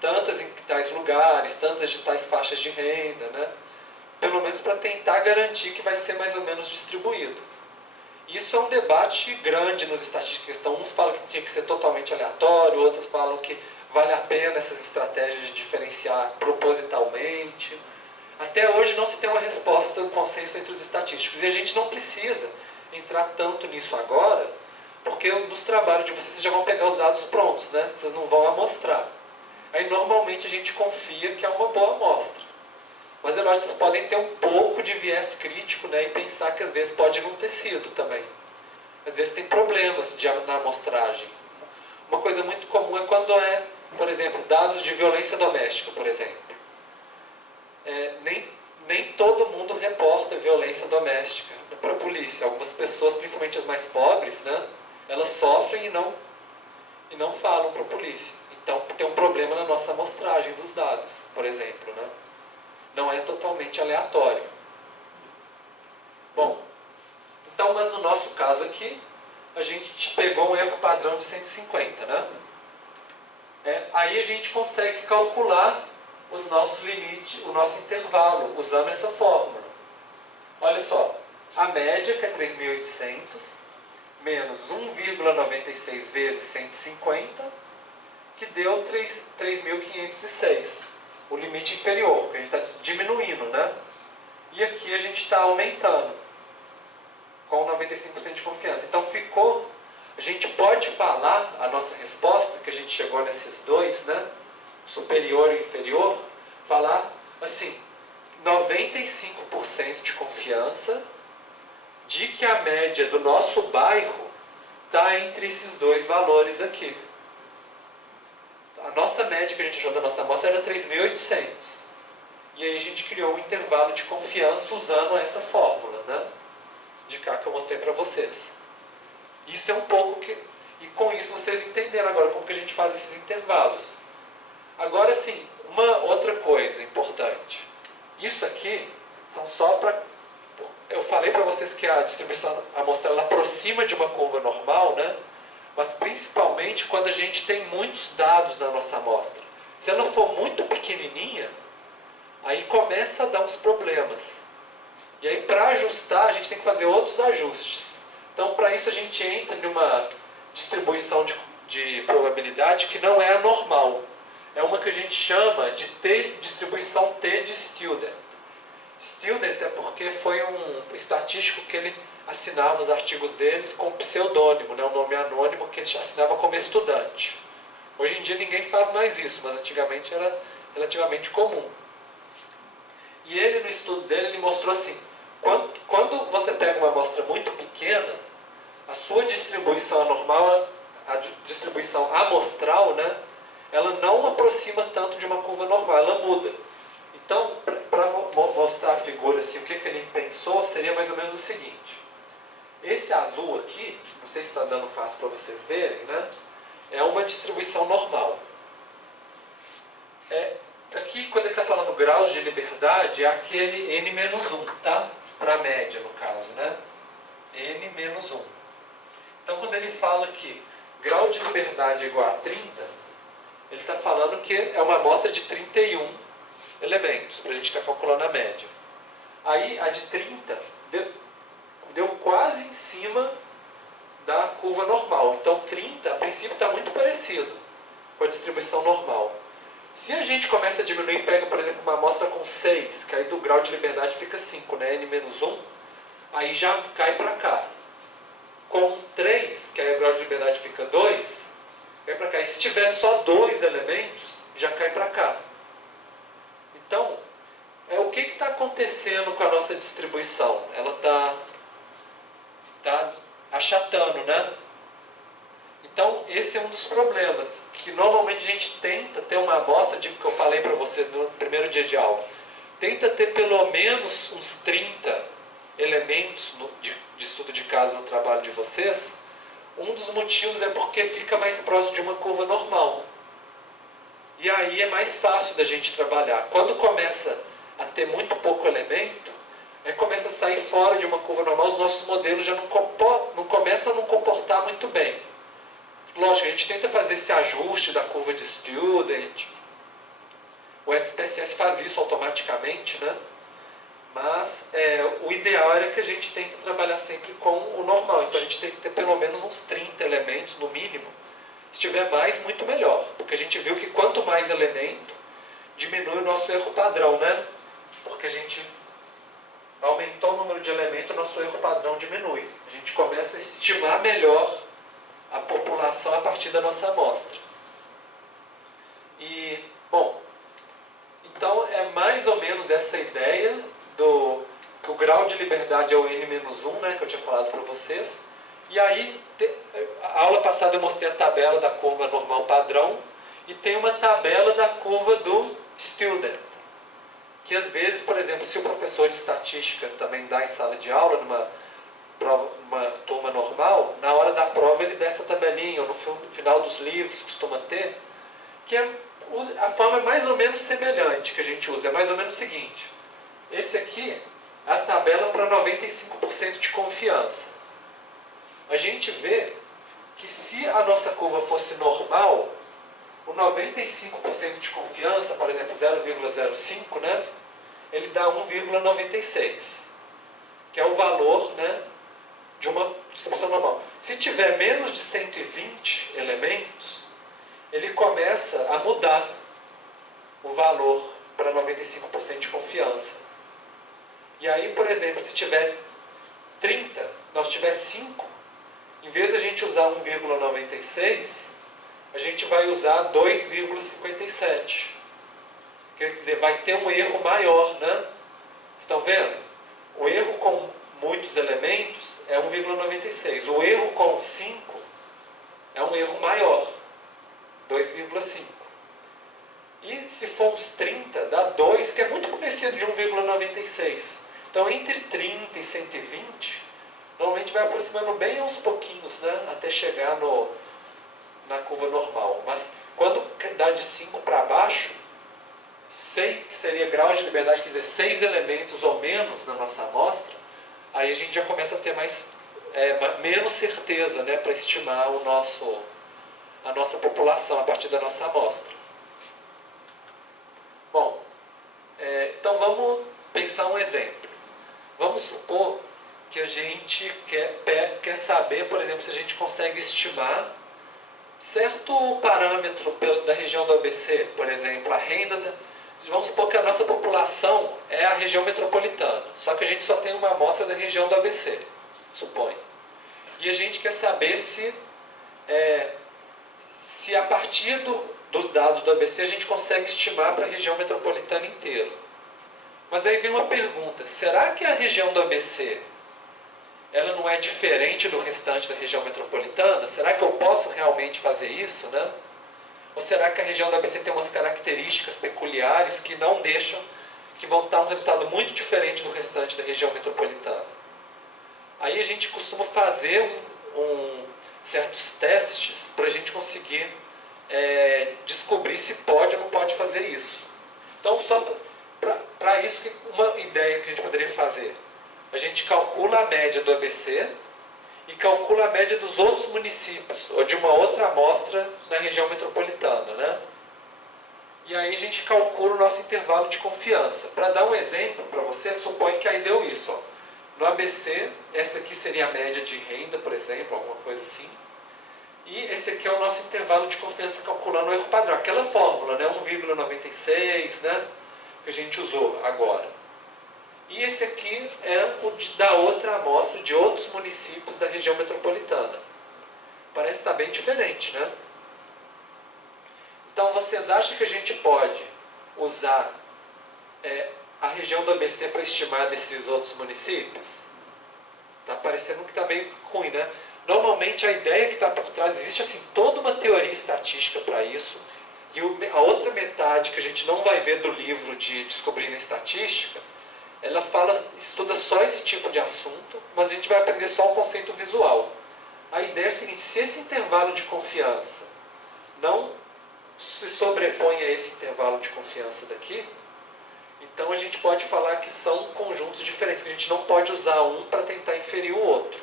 Tantas em tais lugares, tantas de tais faixas de renda, né? Pelo menos para tentar garantir que vai ser mais ou menos distribuído. Isso é um debate grande nos estatísticos. Então, uns falam que tinha que ser totalmente aleatório, outros falam que vale a pena essas estratégias de diferenciar propositalmente. Até hoje não se tem uma resposta, um consenso entre os estatísticos. E a gente não precisa entrar tanto nisso agora, porque nos trabalhos de vocês já vão pegar os dados prontos, né? Vocês não vão amostrar. Aí normalmente a gente confia que é uma boa amostra. Mas é lógico que vocês podem ter um pouco de viés crítico, né, e pensar que às vezes pode não ter sido também. Às vezes tem problemas na amostragem. Uma coisa muito comum é quando por exemplo, dados de violência doméstica, por exemplo. Nem todo mundo reporta violência doméstica para a polícia. Algumas pessoas, principalmente as mais pobres, né, elas sofrem e não falam para a polícia. Então tem um problema na nossa amostragem dos dados, por exemplo, né? Não é totalmente aleatório. Bom, então, mas no nosso caso aqui, a gente pegou um erro padrão de 150, né? Aí a gente consegue calcular os nossos limites, o nosso intervalo, usando essa fórmula. Olha só, a média, que é 3.800, menos 1,96 vezes 150, que deu 3.506. O limite inferior, que a gente está diminuindo, né? E aqui a gente está aumentando, com 95% de confiança. Então a gente pode falar, a nossa resposta, que a gente chegou nesses dois, né? Superior e inferior, falar assim, 95% de confiança de que a média do nosso bairro está entre esses dois valores aqui. A nossa média que a gente achou da nossa amostra era 3.800. E aí a gente criou um intervalo de confiança usando essa fórmula, né? De cá que eu mostrei para vocês. Isso é um pouco que... E com isso vocês entenderam agora como que a gente faz esses intervalos. Agora sim, uma outra coisa importante. Isso aqui são só para... Eu falei para vocês que a distribuição amostral ela aproxima de uma curva normal, né? Mas principalmente quando a gente tem muitos dados na nossa amostra. Se ela for muito pequenininha, aí começa a dar uns problemas. E aí para ajustar, a gente tem que fazer outros ajustes. Então para isso a gente entra numa distribuição de probabilidade que não é a normal. É uma que a gente chama de distribuição T de Student. Student é porque foi um estatístico que ele assinava os artigos deles com pseudônimo, né, um nome anônimo que ele assinava como estudante. Hoje em dia ninguém faz mais isso, mas antigamente era relativamente comum. E ele, no estudo dele, ele mostrou assim, quando você pega uma amostra muito pequena, a sua distribuição anormal, a distribuição amostral, né, ela não aproxima tanto de uma curva normal, ela muda. Então, para mostrar a figura, assim, o que ele pensou, seria mais ou menos o seguinte. Esse azul aqui, não sei se está dando fácil para vocês verem, né? É uma distribuição normal. Aqui, quando ele está falando graus de liberdade, é aquele N-1, tá? Para a média, no caso, né? N-1. Então, quando ele fala que grau de liberdade é igual a 30, ele está falando que é uma amostra de 31 elementos, para a gente estar calculando a média. Aí, a de 30 deu quase em cima da curva normal. Então 30, a princípio, está muito parecido com a distribuição normal. Se a gente começa a diminuir e pega, por exemplo, uma amostra com 6, que aí do grau de liberdade fica 5, né? N-1, aí já cai para cá. Com 3, que aí o grau de liberdade fica 2, cai para cá. E se tiver só 2 elementos, já cai para cá. Então, o que está acontecendo com a nossa distribuição? Ela está achatando, né? Então, esse é um dos problemas, que normalmente a gente tenta ter uma amostra, de que eu falei para vocês no primeiro dia de aula, tenta ter pelo menos uns 30 elementos de estudo de caso no trabalho de vocês. Um dos motivos é porque fica mais próximo de uma curva normal. E aí é mais fácil da gente trabalhar. Quando começa a ter muito pouco elemento, aí começa a sair fora de uma curva normal, os nossos modelos já não começam a não comportar muito bem. Lógico, a gente tenta fazer esse ajuste da curva de student. O SPSS faz isso automaticamente, né? Mas o ideal era que a gente tente trabalhar sempre com o normal. Então a gente tem que ter pelo menos uns 30 elementos no mínimo. Se tiver mais, muito melhor. Porque a gente viu que quanto mais elemento, diminui o nosso erro padrão, né? Porque a gente aumentou o número de elementos, o nosso erro padrão diminui. A gente começa a estimar melhor a população a partir da nossa amostra. E, bom, então é mais ou menos essa ideia que o grau de liberdade é o n-1, né, que eu tinha falado para vocês. E aí, a aula passada eu mostrei a tabela da curva normal padrão e tem uma tabela da curva do student. Que às vezes, por exemplo, se o professor de estatística também dá em sala de aula, numa turma normal, na hora da prova ele dá essa tabelinha, ou no final dos livros costuma ter, que a forma é mais ou menos semelhante que a gente usa. É mais ou menos o seguinte: esse aqui é a tabela para 95% de confiança. A gente vê que se a nossa curva fosse normal, o 95% de confiança, por exemplo, 0,05, né, ele dá 1,96, que é o valor, né, de uma distribuição normal. Se tiver menos de 120 elementos, ele começa a mudar o valor para 95% de confiança. E aí, por exemplo, se tiver 30, nós tiver 5, em vez de a gente usar 1,96, a gente vai usar 2,57. Quer dizer, vai ter um erro maior, né? Estão vendo? O erro com muitos elementos é 1,96. O erro com 5 é um erro maior, 2,5. E se for uns 30, dá 2, que é muito parecido de 1,96. Então, entre 30 e 120, normalmente vai aproximando bem aos pouquinhos, né? Até chegar na curva normal. Mas quando dá de 5 para baixo, 6, que seria grau de liberdade, quer dizer, 6 elementos ou menos na nossa amostra, aí a gente já começa a ter menos certeza, né, para estimar a nossa população a partir da nossa amostra. Bom, então vamos pensar um exemplo. Vamos supor que a gente quer saber, por exemplo, se a gente consegue estimar certo parâmetro da região do ABC, por exemplo, a renda vamos supor que a nossa população é a região metropolitana, só que a gente só tem uma amostra da região do ABC, supõe. E a gente quer saber se a partir dos dados do ABC a gente consegue estimar para a região metropolitana inteira. Mas aí vem uma pergunta: será que a região do ABC ela não é diferente do restante da região metropolitana? Será que eu posso realmente fazer isso, né? Ou será que a região do ABC tem umas características peculiares que não deixam, que vão dar um resultado muito diferente do restante da região metropolitana? Aí a gente costuma fazer certos testes para a gente conseguir descobrir se pode ou não pode fazer isso. Então, só para isso, uma ideia que a gente poderia fazer: a gente calcula a média do ABC e calcula a média dos outros municípios, ou de uma outra amostra na região metropolitana, né? E aí a gente calcula o nosso intervalo de confiança. Para dar um exemplo para você, supõe que aí deu isso. Ó. No ABC, essa aqui seria a média de renda, por exemplo, alguma coisa assim. E esse aqui é o nosso intervalo de confiança calculando o erro padrão. Aquela fórmula, né? 1,96, né? Que a gente usou agora. E esse aqui é o da outra amostra de outros municípios da região metropolitana. Parece estar bem diferente, né? Então, vocês acham que a gente pode usar a região do ABC para estimar desses outros municípios? Está parecendo que está meio ruim, né? Normalmente, a ideia que está por trás, existe assim, toda uma teoria estatística para isso. E a outra metade que a gente não vai ver do livro de Descobrindo a Estatística, ela estuda só esse tipo de assunto, mas a gente vai aprender só o conceito visual. A ideia é o seguinte: se esse intervalo de confiança não se sobrepõe a esse intervalo de confiança daqui, então a gente pode falar que são conjuntos diferentes, que a gente não pode usar um para tentar inferir o outro.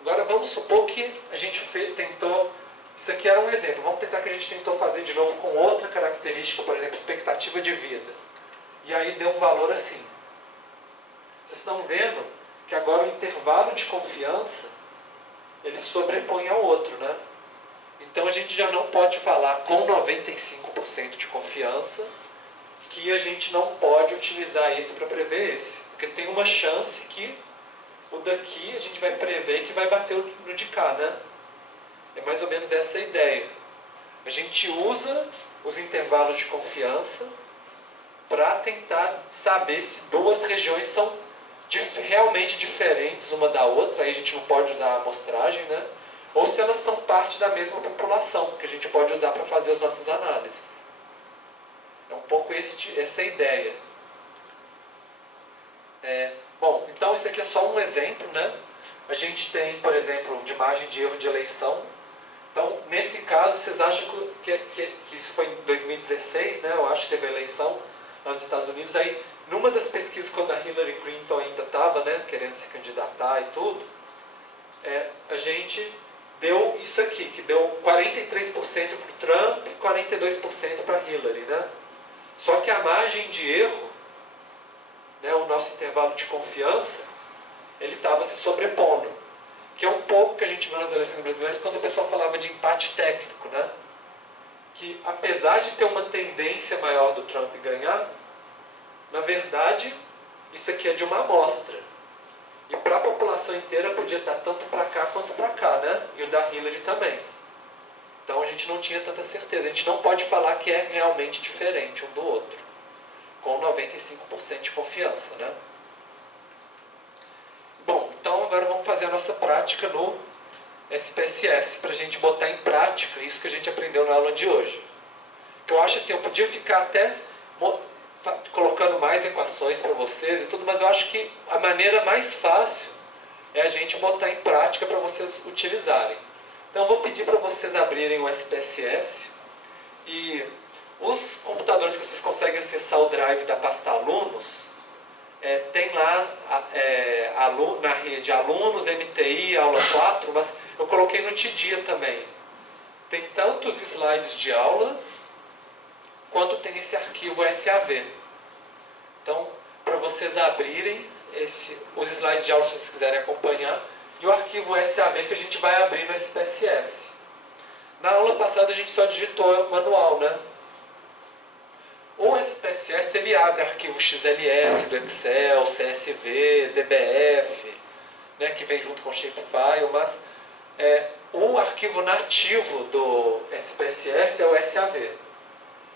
Agora vamos supor que a gente tentou, isso aqui era um exemplo, vamos tentar que a gente tentou fazer de novo com outra característica, por exemplo, expectativa de vida. E aí deu um valor assim. Vocês estão vendo que agora o intervalo de confiança, ele sobrepõe ao outro, né? Então a gente já não pode falar com 95% de confiança que a gente não pode utilizar esse para prever esse. Porque tem uma chance que o daqui a gente vai prever que vai bater no de cá, né? É mais ou menos essa a ideia. A gente usa os intervalos de confiança para tentar saber se duas regiões são realmente diferentes uma da outra, aí a gente não pode usar a amostragem, né? Ou se elas são parte da mesma população, que a gente pode usar para fazer as nossas análises. É um pouco essa a ideia. Bom, então isso aqui é só um exemplo, né? A gente tem, por exemplo, de margem de erro de eleição. Então, nesse caso, vocês acham que isso foi em 2016, né? Eu acho que teve a eleição lá nos Estados Unidos. Aí, numa das pesquisas, quando a Hillary Clinton ainda estava, né, querendo se candidatar e tudo, a gente deu isso aqui, que deu 43% para o Trump e 42% para a Hillary, né? Só que a margem de erro, né, o nosso intervalo de confiança, ele estava se sobrepondo. Que é um pouco que a gente viu nas eleições brasileiras quando a pessoa falava de empate técnico, né? Que apesar de ter uma tendência maior do Trump ganhar, na verdade, isso aqui é de uma amostra. E para a população inteira podia estar tanto para cá quanto para cá, né? E o da Hillary também. Então a gente não tinha tanta certeza. A gente não pode falar que é realmente diferente um do outro, com 95% de confiança, né? Bom, então agora vamos fazer a nossa prática no SPSS, para a gente botar em prática isso que a gente aprendeu na aula de hoje. Que eu acho assim, eu podia ficar até colocando mais equações para vocês e tudo, mas eu acho que a maneira mais fácil é a gente botar em prática para vocês utilizarem. Então eu vou pedir para vocês abrirem o SPSS e os computadores que vocês conseguem acessar o drive da pasta alunos, tem lá na rede alunos, MTI, aula 4, mas eu coloquei no TDIA também. Tem tanto os slides de aula, quanto tem esse arquivo SAV. Então, para vocês abrirem os slides de aula, se vocês quiserem acompanhar, e o arquivo SAV que a gente vai abrir no SPSS. Na aula passada a gente só digitou manual, né? O SPSS ele abre arquivo XLS do Excel, CSV, DBF, né, que vem junto com o shapefile, mas o arquivo nativo do SPSS é o SAV,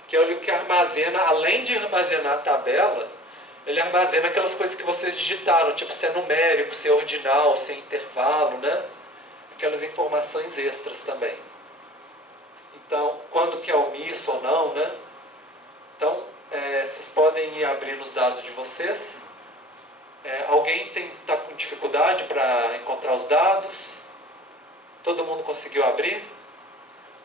que é o que armazena, além de armazenar a tabela, ele armazena aquelas coisas que vocês digitaram, tipo se é numérico, se é ordinal, se é intervalo, né? Aquelas informações extras também. Então, quando que é omisso ou não, né? Então, vocês podem ir abrindo os dados de vocês. Alguém está com dificuldade para encontrar os dados? Todo mundo conseguiu abrir?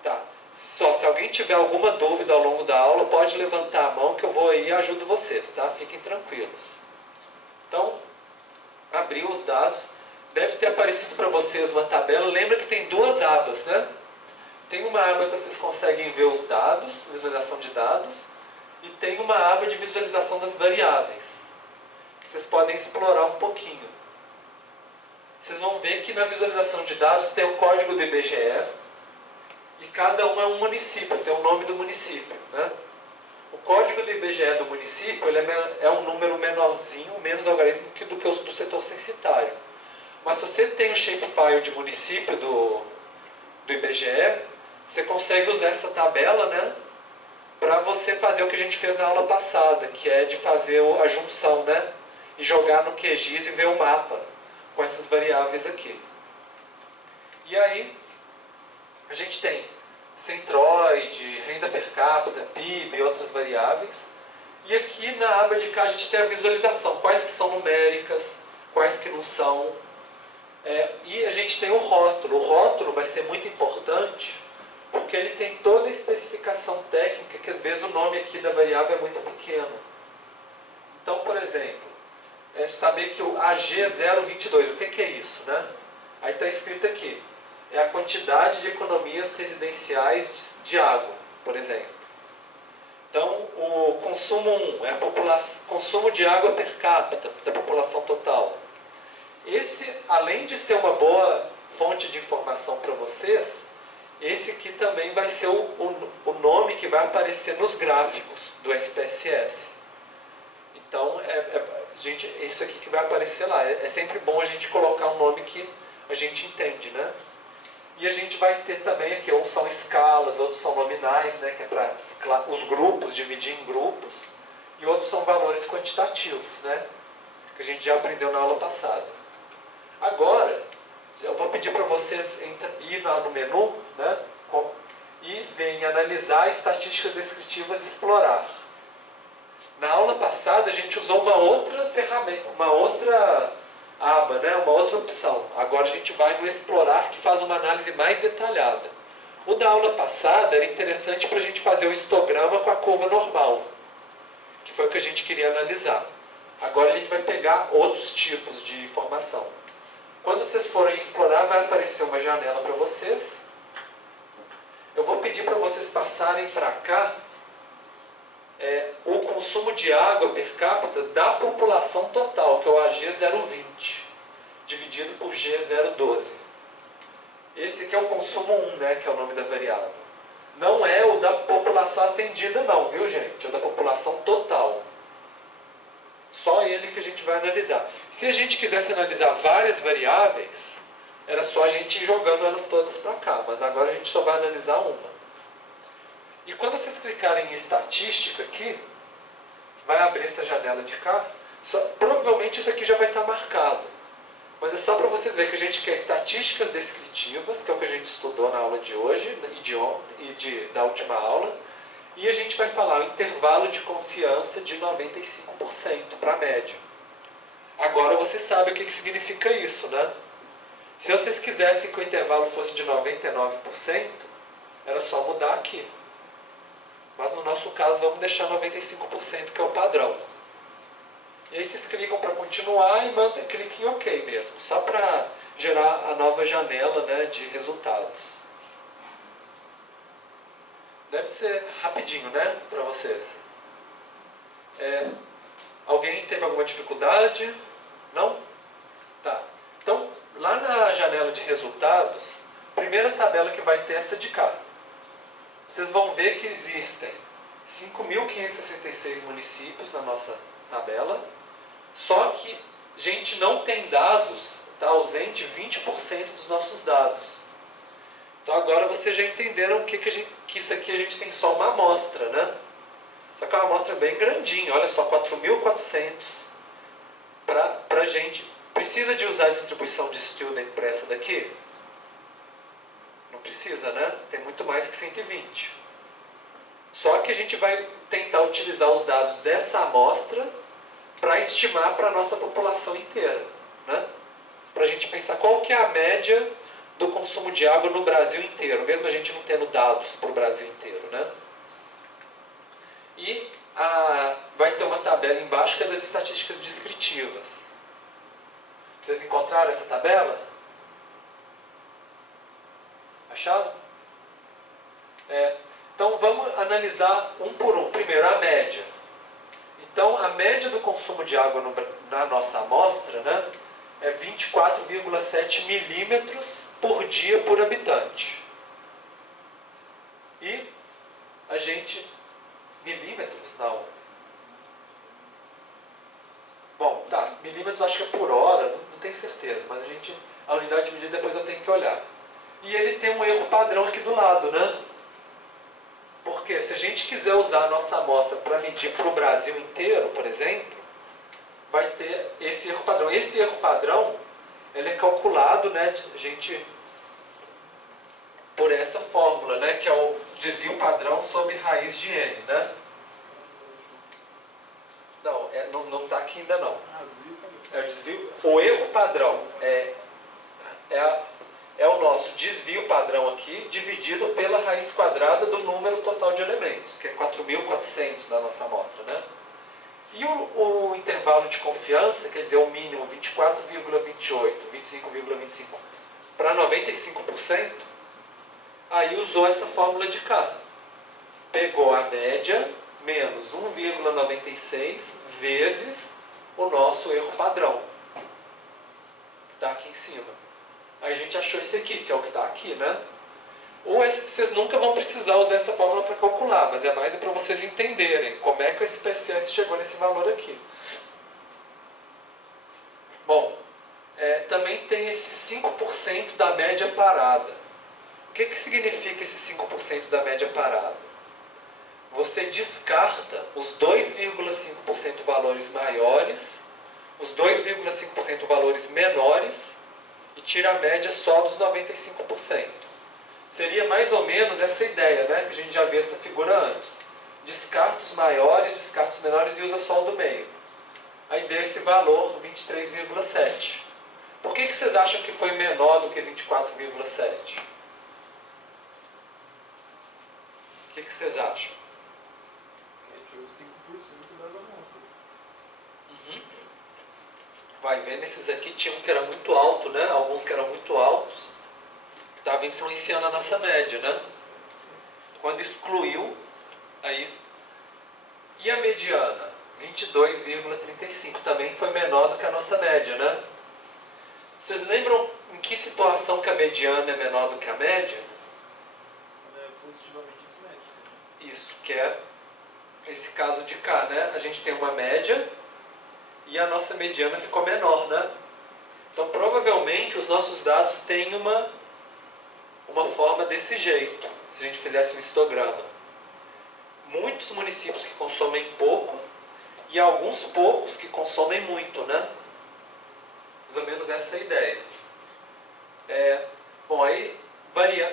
Tá. Só se alguém tiver alguma dúvida ao longo da aula, pode levantar a mão que eu vou aí e ajudo vocês, tá? Fiquem tranquilos. Então, abriu os dados. Deve ter aparecido para vocês uma tabela. Lembra que tem duas abas, né? Tem uma aba que vocês conseguem ver os dados, visualização de dados, e tem uma aba de visualização das variáveis, que vocês podem explorar um pouquinho. Vocês vão ver que na visualização de dados tem o código do IBGE, e cada um é um município, tem o nome do município, né? O código do IBGE do município ele é um número menorzinho, menos algarismo do que o do setor censitário. Mas se você tem o shapefile de município do IBGE, você consegue usar essa tabela, né, para você fazer o que a gente fez na aula passada, que é de fazer a junção, né, e jogar no QGIS e ver o mapa com essas variáveis aqui. E aí, a gente tem centroide, renda per capita, PIB e outras variáveis. E aqui na aba de cá a gente tem a visualização, quais que são numéricas, quais que não são. E a gente tem o rótulo. O rótulo vai ser muito importante porque ele tem toda a especificação técnica que às vezes o nome aqui da variável é muito pequeno. Então, por exemplo, saber que o AG022, o que é isso, né? Aí está escrito aqui, é a quantidade de economias residenciais de água, por exemplo. Então, o consumo 1 é consumo de água per capita da população total. Esse, além de ser uma boa fonte de informação para vocês, esse aqui também vai ser o nome que vai aparecer nos gráficos do SPSS. Então, gente, isso aqui que vai aparecer lá. É sempre bom a gente colocar um nome que a gente entende, né? E a gente vai ter também aqui, uns são escalas, outros são nominais, né, que é para os grupos, dividir em grupos, e outros são valores quantitativos, né, que a gente já aprendeu na aula passada. Agora, eu vou pedir para vocês ir lá no menu, né, e vir analisar estatísticas descritivas e explorar. Na aula passada a gente usou uma outra ferramenta, uma outra aba, né? Uma outra opção. Agora a gente vai no explorar, que faz uma análise mais detalhada. O da aula passada era interessante para a gente fazer o histograma com a curva normal, que foi o que a gente queria analisar. Agora a gente vai pegar outros tipos de informação. Quando vocês forem explorar, vai aparecer uma janela para vocês. Eu vou pedir para vocês passarem para cá o consumo de água per capita da população total, que é o AG020, dividido por G012. Esse aqui é o consumo 1, né, que é o nome da variável. Não é o da população atendida não, viu gente? É o da população total. Só ele que a gente vai analisar. Se a gente quisesse analisar várias variáveis, era só a gente ir jogando elas todas para cá, mas agora a gente só vai analisar uma. E quando vocês clicarem em estatística aqui, vai abrir essa janela de cá. Provavelmente isso aqui já vai estar marcado. Mas é só para vocês verem que a gente quer estatísticas descritivas, que é o que a gente estudou na aula de hoje da última aula. E a gente vai falar o intervalo de confiança de 95% para a média. Agora você sabe o que significa isso, né? Se vocês quisessem que o intervalo fosse de 99%, era só mudar aqui. Mas no nosso caso vamos deixar 95%, que é o padrão. E aí vocês clicam para continuar e cliquem em OK mesmo, só para gerar a nova janela, né, de resultados. Deve ser rapidinho, né, para vocês. Alguém teve alguma dificuldade? Não? Tá. Então, lá na janela de resultados, a primeira tabela que vai ter é essa de cá. Vocês vão ver que existem 5.566 municípios na nossa tabela, só que a gente não tem dados, está ausente 20% dos nossos dados. Então agora vocês já entenderam que isso aqui a gente tem só uma amostra, né? Só que é uma amostra bem grandinha, olha só, 4.400 para a gente. Precisa de usar a distribuição de student para essa daqui? Não precisa, né? Tem muito mais que 120. Só que a gente vai tentar utilizar os dados dessa amostra para estimar para a nossa população inteira, né? Para a gente pensar qual que é a média do consumo de água no Brasil inteiro, mesmo a gente não tendo dados para o Brasil inteiro, né? E vai ter uma tabela embaixo que é das estatísticas descritivas. Vocês encontraram essa tabela? Acharam? Então vamos analisar um por um. Primeiro a média. Então a média do consumo de água na nossa amostra, né, é 24,7 milímetros por dia por habitante. E a gente... Milímetros? Não. Bom, tá. Milímetros acho que é por hora, não tenho certeza, mas a unidade de medida depois eu tenho que olhar. E ele tem um erro padrão aqui do lado, né? Porque se a gente quiser usar a nossa amostra para medir para o Brasil inteiro, por exemplo, vai ter esse erro padrão. Esse erro padrão, ele é calculado, né, por essa fórmula, né, que é o desvio padrão sobre raiz de n, né? Não está aqui ainda não. É o desvio. O erro padrão é o nosso desvio padrão aqui, dividido pela raiz quadrada do número total de elementos, que é 4.400 na nossa amostra, né? E o intervalo de confiança, quer dizer, o mínimo 24,28, 25,25 para 95%, aí usou essa fórmula de K. Pegou a média menos 1,96 vezes o nosso erro padrão, que está aqui em cima. Aí a gente achou esse aqui, que é o que está aqui, né? Ou vocês nunca vão precisar usar essa fórmula para calcular, mas é mais para vocês entenderem como é que o SPSS chegou nesse valor aqui. Bom, também tem esse 5% da média parada. O que significa esse 5% da média parada? Você descarta os 2,5% valores maiores, os 2,5% valores menores e tira a média só dos 95%. Seria mais ou menos essa ideia, né? Que a gente já viu essa figura antes. Descarta os maiores, descarta os menores e usa só o do meio. Aí deu esse valor 23,7. Por que vocês acham que foi menor do que 24,7? O que vocês acham? Tirou 5% das amostras. Uhum. Vai ver, nesses aqui tinha um que era muito alto, né? Alguns que eram muito altos, que estavam influenciando a nossa média, né? Quando excluiu, aí... E a mediana? 22,35, também foi menor do que a nossa média, né? Vocês lembram em que situação que a mediana é menor do que a média? Quando é positivamente assimétrica. Isso, que é esse caso de cá, né? A gente tem uma média e a nossa mediana ficou menor, né? Então, provavelmente, os nossos dados têm uma forma desse jeito, se a gente fizesse um histograma. Muitos municípios que consomem pouco e alguns poucos que consomem muito, né? Mais ou menos essa é a ideia. Bom, aí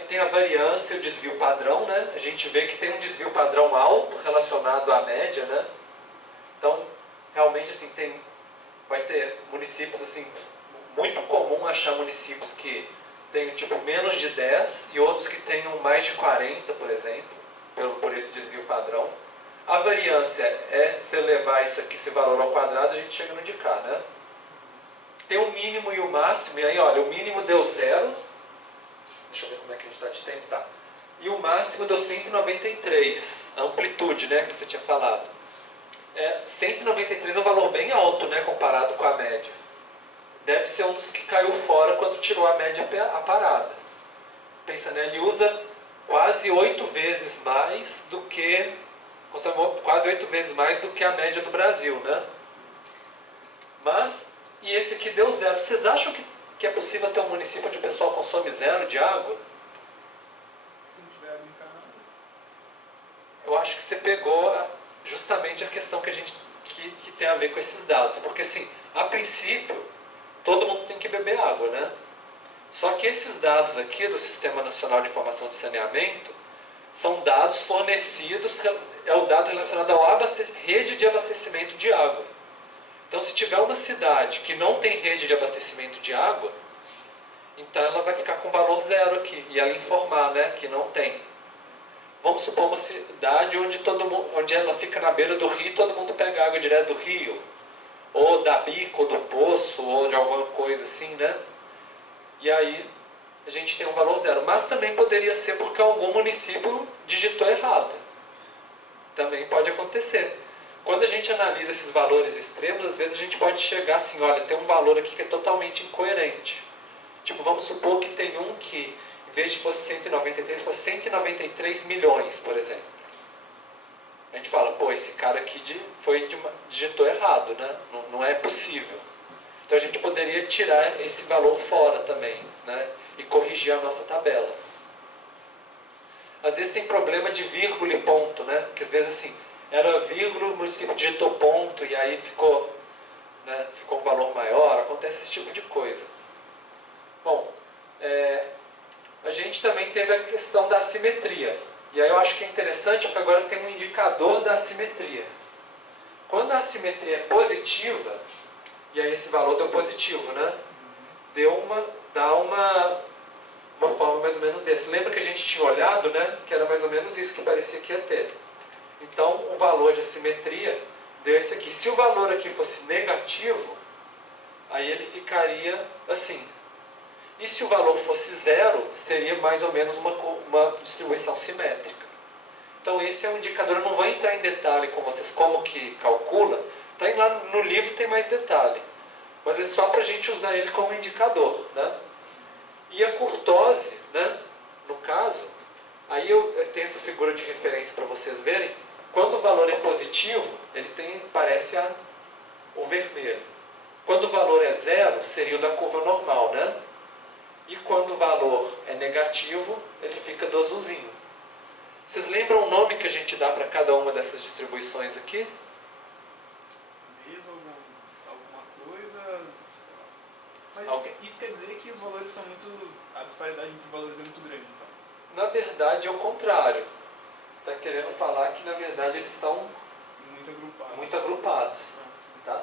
tem a variância e o desvio padrão, né? A gente vê que tem um desvio padrão alto relacionado à média, né? Então, realmente, assim, vai ter municípios, assim, muito comum achar municípios que tenham, tipo, menos de 10 e outros que tenham mais de 40, por exemplo, por esse desvio padrão. A variância se levar isso aqui, esse valor ao quadrado, a gente chega no de cá, né? Tem o mínimo e o máximo, e aí, olha, o mínimo deu 0. Deixa eu ver como é que a gente está de tempo, tá? E o máximo deu 193, a amplitude, né, que você tinha falado. 193 é um valor bem alto, né, comparado com a média. Deve ser um dos que caiu fora quando tirou a média a parada. Pensa, né, ele usa quase 8 vezes mais do que... quase 8 vezes mais do que a média do Brasil, né? Mas, e esse aqui deu 0. Vocês acham que é possível ter um município onde o pessoal consome 0 de água? Se não tiver água encanada. Eu acho que você pegou justamente a questão que tem a ver com esses dados. Porque, assim, a princípio, todo mundo tem que beber água, né? Só que esses dados aqui do Sistema Nacional de Informação de Saneamento são dados fornecidos, é o dado relacionado à rede de abastecimento de água. Então, se tiver uma cidade que não tem rede de abastecimento de água, então ela vai ficar com valor 0 aqui, e ela informar, né, que não tem. Vamos supor uma cidade onde ela fica na beira do rio e todo mundo pega água direto do rio, ou da bica, ou do poço, ou de alguma coisa assim, né? E aí a gente tem um valor 0. Mas também poderia ser porque algum município digitou errado. Também pode acontecer. Quando a gente analisa esses valores extremos, às vezes a gente pode chegar assim, olha, tem um valor aqui que é totalmente incoerente. Tipo, vamos supor que tem um que, em vez de fosse 193, fosse 193 milhões, por exemplo. A gente fala, pô, esse cara aqui digitou errado, né? Não é possível. Então a gente poderia tirar esse valor fora também, né? E corrigir a nossa tabela. Às vezes tem problema de vírgula e ponto, né? Porque às vezes assim, era vírgula, o município digitou ponto e aí ficou um valor maior, acontece esse tipo de coisa. Bom, a gente também teve a questão da assimetria. E aí eu acho que é interessante porque agora tem um indicador da assimetria. Quando a assimetria é positiva, e aí esse valor deu positivo, né? Dá uma forma mais ou menos desse. Lembra que a gente tinha olhado, né, que era mais ou menos isso que parecia que ia ter. Então, o valor de assimetria deu esse aqui. Se o valor aqui fosse negativo, aí ele ficaria assim. E se o valor fosse zero, seria mais ou menos uma distribuição simétrica. Então, esse é um indicador. Eu não vou entrar em detalhe com vocês como que calcula. Tá lá no livro, tem mais detalhe. Mas é só para a gente usar ele como indicador, né? E a curtose, né, no caso, aí eu tenho essa figura de referência para vocês verem. Quando o valor é positivo, ele parece o vermelho. Quando o valor é zero, seria o da curva normal, né? E quando o valor é negativo, ele fica do azulzinho. Vocês lembram o nome que a gente dá para cada uma dessas distribuições aqui? Alguma coisa, sei lá. Mas isso quer dizer que os valores são muito... A disparidade entre valores é muito grande, então? Na verdade, é o contrário. Está querendo falar que, na verdade, eles estão muito agrupados. Tá?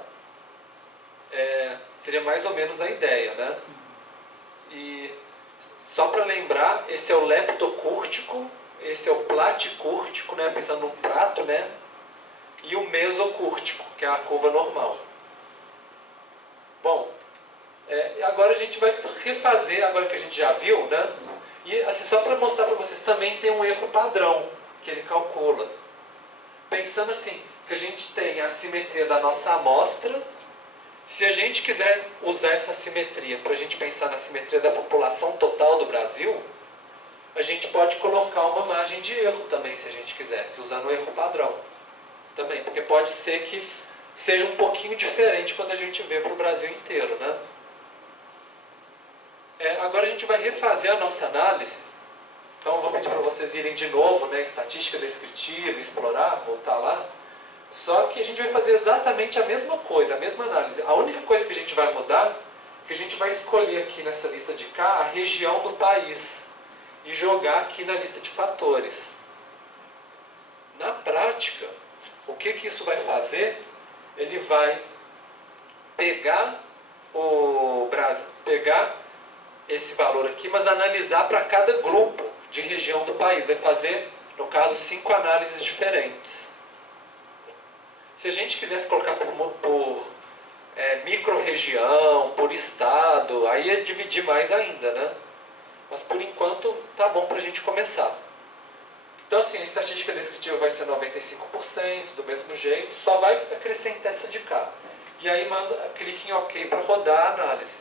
Seria mais ou menos a ideia, né? E só para lembrar, esse é o leptocúrtico, esse é o platicúrtico, né? Pensando num prato, né? E o mesocúrtico, que é a curva normal. Bom, agora a gente vai refazer, agora que a gente já viu, né? E assim, só para mostrar para vocês, também tem um erro padrão que ele calcula. Pensando assim, que a gente tem a simetria da nossa amostra. Se a gente quiser usar essa simetria para a gente pensar na simetria da população total do Brasil, a gente pode colocar uma margem de erro também, se a gente quisesse, usando o erro padrão. Também, porque pode ser que seja um pouquinho diferente quando a gente vê para o Brasil inteiro, né? Agora a gente vai refazer a nossa análise. Então, eu vou pedir para vocês irem de novo, né, estatística descritiva, explorar, voltar lá. Só que a gente vai fazer exatamente a mesma coisa, a mesma análise. A única coisa que a gente vai mudar é que a gente vai escolher aqui nessa lista de cá a região do país e jogar aqui na lista de fatores. Na prática, o que isso vai fazer? Ele vai pegar o Brasil, pegar esse valor aqui, mas analisar para cada grupo de região do país. Vai fazer, no caso, 5 análises diferentes. Se a gente quisesse colocar por micro-região, por estado, aí ia dividir mais ainda, né? Mas por enquanto tá bom para a gente começar. Então assim, a estatística descritiva vai ser 95%, do mesmo jeito, só vai acrescentar essa de cá. E aí clique em OK para rodar a análise.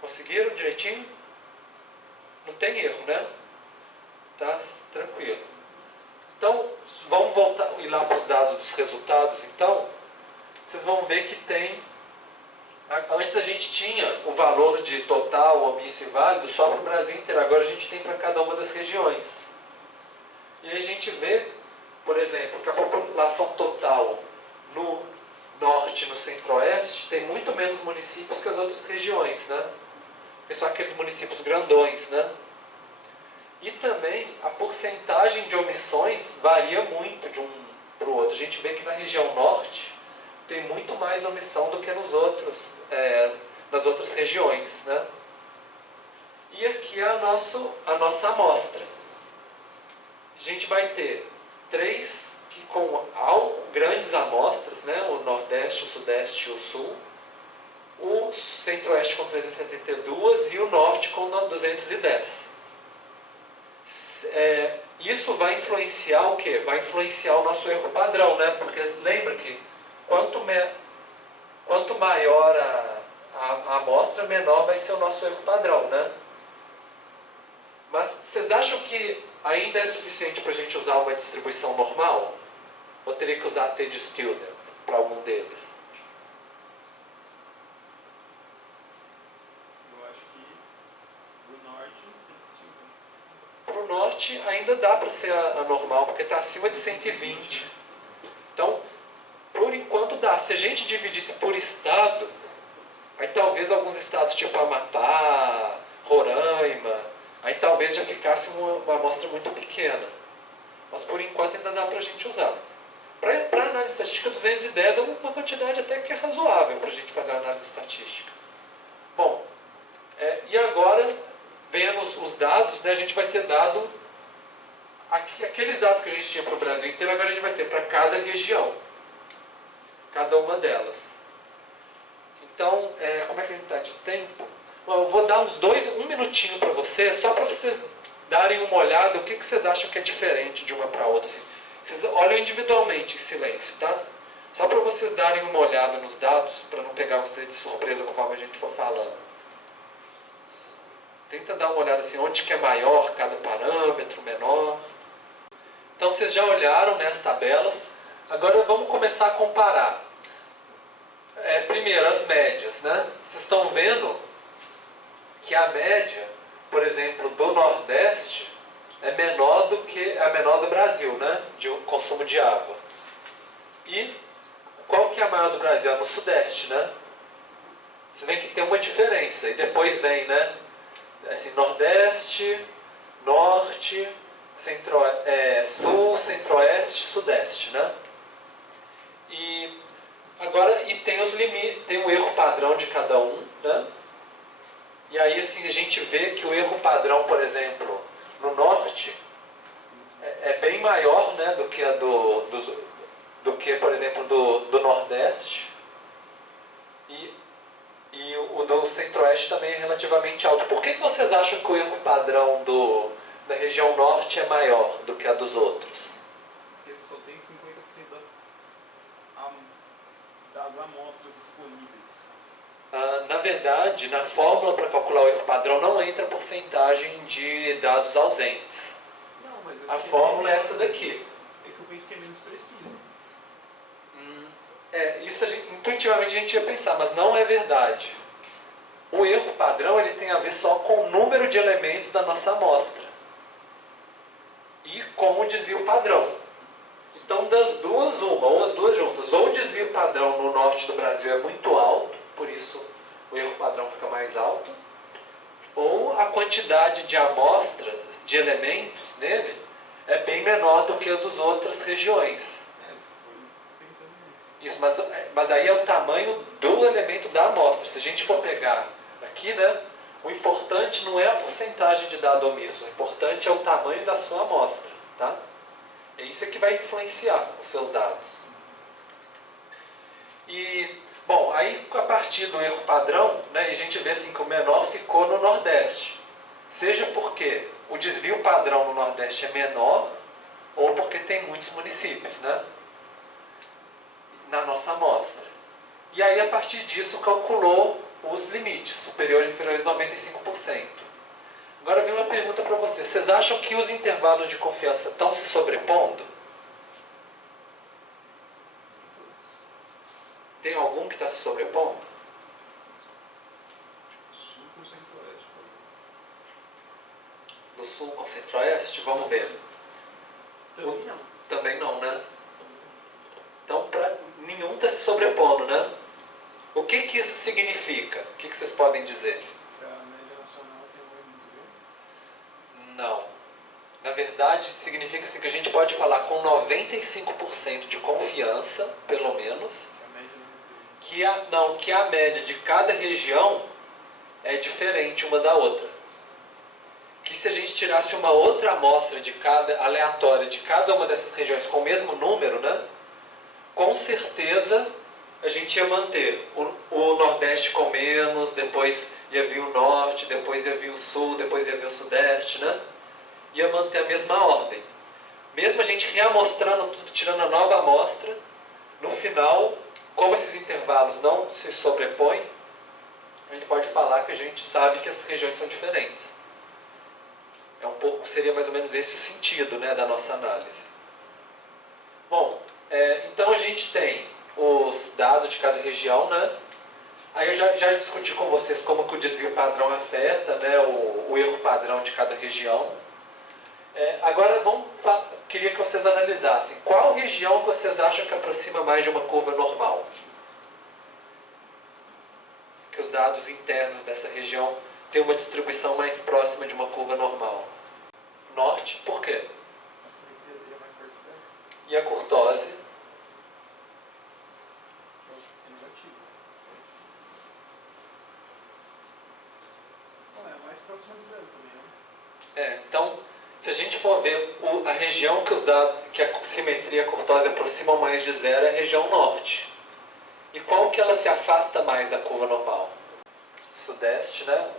Conseguiram direitinho? Não tem erro, né? Tá tranquilo. Então, vamos ir lá para os dados dos resultados, então. Vocês vão ver que tem... Antes a gente tinha o valor de total, omício e válido só para o Brasil inteiro. Agora a gente tem para cada uma das regiões. E aí a gente vê, por exemplo, que a população total no norte e no centro-oeste tem muito menos municípios que as outras regiões, né? Que são aqueles municípios grandões, né? E também a porcentagem de omissões varia muito de um para o outro. A gente vê que na região norte tem muito mais omissão do que nas outras regiões, né? E aqui é a nossa amostra. A gente vai ter 3 com grandes amostras, né? O Nordeste, o Sudeste e o Sul. O Centro-Oeste com 372 e o Norte com 210. Isso vai influenciar o quê? Vai influenciar o nosso erro padrão, né? Porque lembra que quanto maior a amostra, menor vai ser o nosso erro padrão, né? Mas vocês acham que ainda é suficiente para a gente usar uma distribuição normal? Ou teria que usar T de student para algum deles? Eu acho que pro norte Para o norte ainda dá para ser a normal, porque está acima de 120. Então, por enquanto dá. Se a gente dividisse por estado, aí talvez alguns estados tipo Amapá, Roraima, aí talvez já ficasse uma amostra muito pequena. Mas por enquanto ainda dá para a gente usar. Para análise estatística, 210 é uma quantidade até que é razoável para a gente fazer uma análise estatística. Bom, dados, né, a gente vai ter dado, aqueles dados que a gente tinha para o Brasil inteiro, agora a gente vai ter para cada região, cada uma delas. Então, como é que a gente está de tempo? Bom, eu vou dar um minutinho para vocês, só para vocês darem uma olhada, o que vocês acham que é diferente de uma para outra. Assim, vocês olham individualmente em silêncio, tá? Só para vocês darem uma olhada nos dados, para não pegar vocês de surpresa conforme a gente for falando. Tenta dar uma olhada assim, onde que é maior cada parâmetro, menor. Então vocês já olharam nas tabelas. Agora vamos começar a comparar. Primeiro, as médias, né? Vocês estão vendo que a média, por exemplo, do Nordeste é menor do que a menor do Brasil, né? De consumo de água. E qual que é a maior do Brasil? É no Sudeste, né? Vocês veem que tem uma diferença. E depois vem, né? Assim, Nordeste, Norte, Sul, Centro-Oeste, Sudeste, né? E agora, tem os limites, tem o erro padrão de cada um, né? E aí, assim, a gente vê que o erro padrão, por exemplo, no Norte, é bem maior, né, do que por exemplo, do Nordeste. E o do Centro-Oeste também é relativamente alto. Por que vocês acham que o erro padrão da região Norte é maior do que a dos outros? Porque só tem 50% das amostras disponíveis. Na verdade, na fórmula para calcular o erro padrão não entra a porcentagem de dados ausentes. Não, mas a fórmula é essa daqui. É que eu penso que é menos preciso. Isso intuitivamente a gente ia pensar, mas não é verdade. O erro padrão ele tem a ver só com o número de elementos da nossa amostra e com o desvio padrão. Então, das duas, ou as duas juntas. Ou o desvio padrão no norte do Brasil é muito alto, por isso o erro padrão fica mais alto, ou a quantidade de amostra, de elementos nele, é bem menor do que a das outras regiões. Isso, mas aí é o tamanho do elemento da amostra. Se a gente for pegar aqui, né, o importante não é a porcentagem de dado omisso, o importante é o tamanho da sua amostra, tá? É isso que vai influenciar os seus dados. E, bom, aí a partir do erro padrão, né, a gente vê assim que o menor ficou no Nordeste. Seja porque o desvio padrão no Nordeste é menor, ou porque tem muitos municípios, né, na nossa amostra. E aí, a partir disso, calculou os limites, superiores e inferiores de 95%. Agora vem uma pergunta para vocês. Vocês acham que os intervalos de confiança estão se sobrepondo? Tem algum que está se sobrepondo? Sul com Centro-Oeste, talvez. Do Sul com Centro-Oeste? Vamos ver. Também não. Também não, né? Então, nenhum está se sobrepondo, né? O que isso significa? O que vocês podem dizer? Que a média nacional tem um erro muito grande? Não. Na verdade, significa assim, que a gente pode falar com 95% de confiança, pelo menos, que a média de cada região é diferente uma da outra. Que se a gente tirasse uma outra amostra aleatória de cada uma dessas regiões com o mesmo número, né, com certeza a gente ia manter o Nordeste com menos, depois ia vir o Norte, depois ia vir o Sul, depois ia vir o Sudeste, né? Ia manter a mesma ordem. Mesmo a gente reamostrando tudo, tirando a nova amostra, no final, como esses intervalos não se sobrepõem, a gente pode falar que a gente sabe que essas regiões são diferentes. Seria mais ou menos esse o sentido, né, da nossa análise. Bom, então a gente tem os dados de cada região, né? Aí eu já discuti com vocês como que o desvio padrão afeta, né, o erro padrão de cada região. Agora queria que vocês analisassem qual região vocês acham que aproxima mais de uma curva normal. Que os dados internos dessa região têm uma distribuição mais próxima de uma curva normal. Norte, por quê? A simetria dele é mais perto dela. E a curtose? É negativo. Não, é mais próximo de zero também, né? Então, se a gente for ver a região que a simetria curtosa aproxima mais de zero é a região norte. E qual que ela se afasta mais da curva normal? Sudeste, né?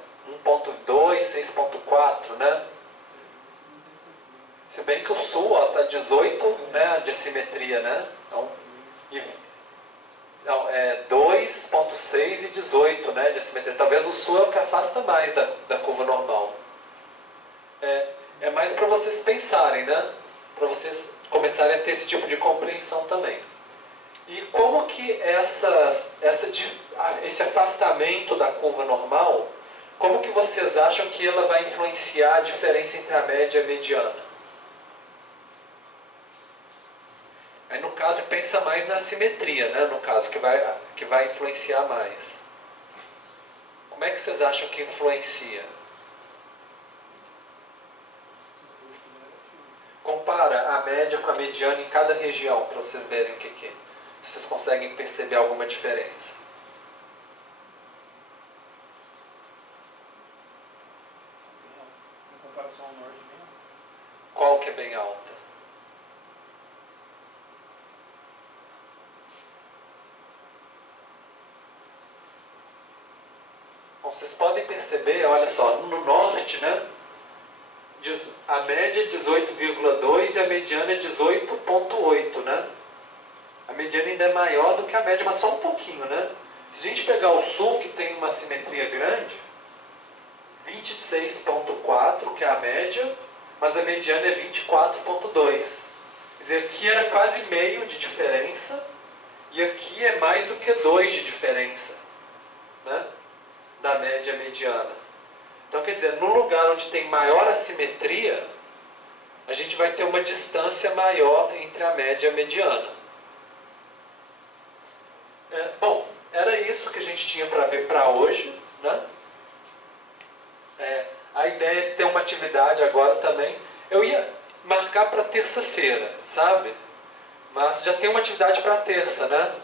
1.2, 6.4, né? Se bem que o sul está 18, né, de assimetria, né? Então, é 2.6 e 18, né, de assimetria. Talvez o sul é o que afasta mais da curva normal. É mais para vocês pensarem, né? Para vocês começarem a ter esse tipo de compreensão também. E como que esse afastamento da curva normal, como que vocês acham que ela vai influenciar a diferença entre a média e a mediana? Aí no caso pensa mais na simetria, né? No caso, que vai influenciar mais. Como é que vocês acham que influencia? Compara a média com a mediana em cada região, para vocês verem o que é. Se vocês conseguem perceber alguma diferença. Em comparação ao norte, bem alta. Qual que é bem alta? Bom, vocês podem perceber, olha só, no norte, né? A média é 18,2 e a mediana é 18,8, né? A mediana ainda é maior do que a média, mas só um pouquinho, né? Se a gente pegar o sul, que tem uma simetria grande, 26,4, que é a média, mas a mediana é 24,2. Quer dizer, aqui era quase meio de diferença, e aqui é mais do que 2 de diferença, né? Da média mediana. Então, quer dizer, no lugar onde tem maior assimetria, a gente vai ter uma distância maior entre a média e a mediana. Bom, era isso que a gente tinha para ver para hoje, né? A ideia é ter uma atividade agora também. Eu ia marcar para terça-feira, sabe? Mas já tem uma atividade para terça, né?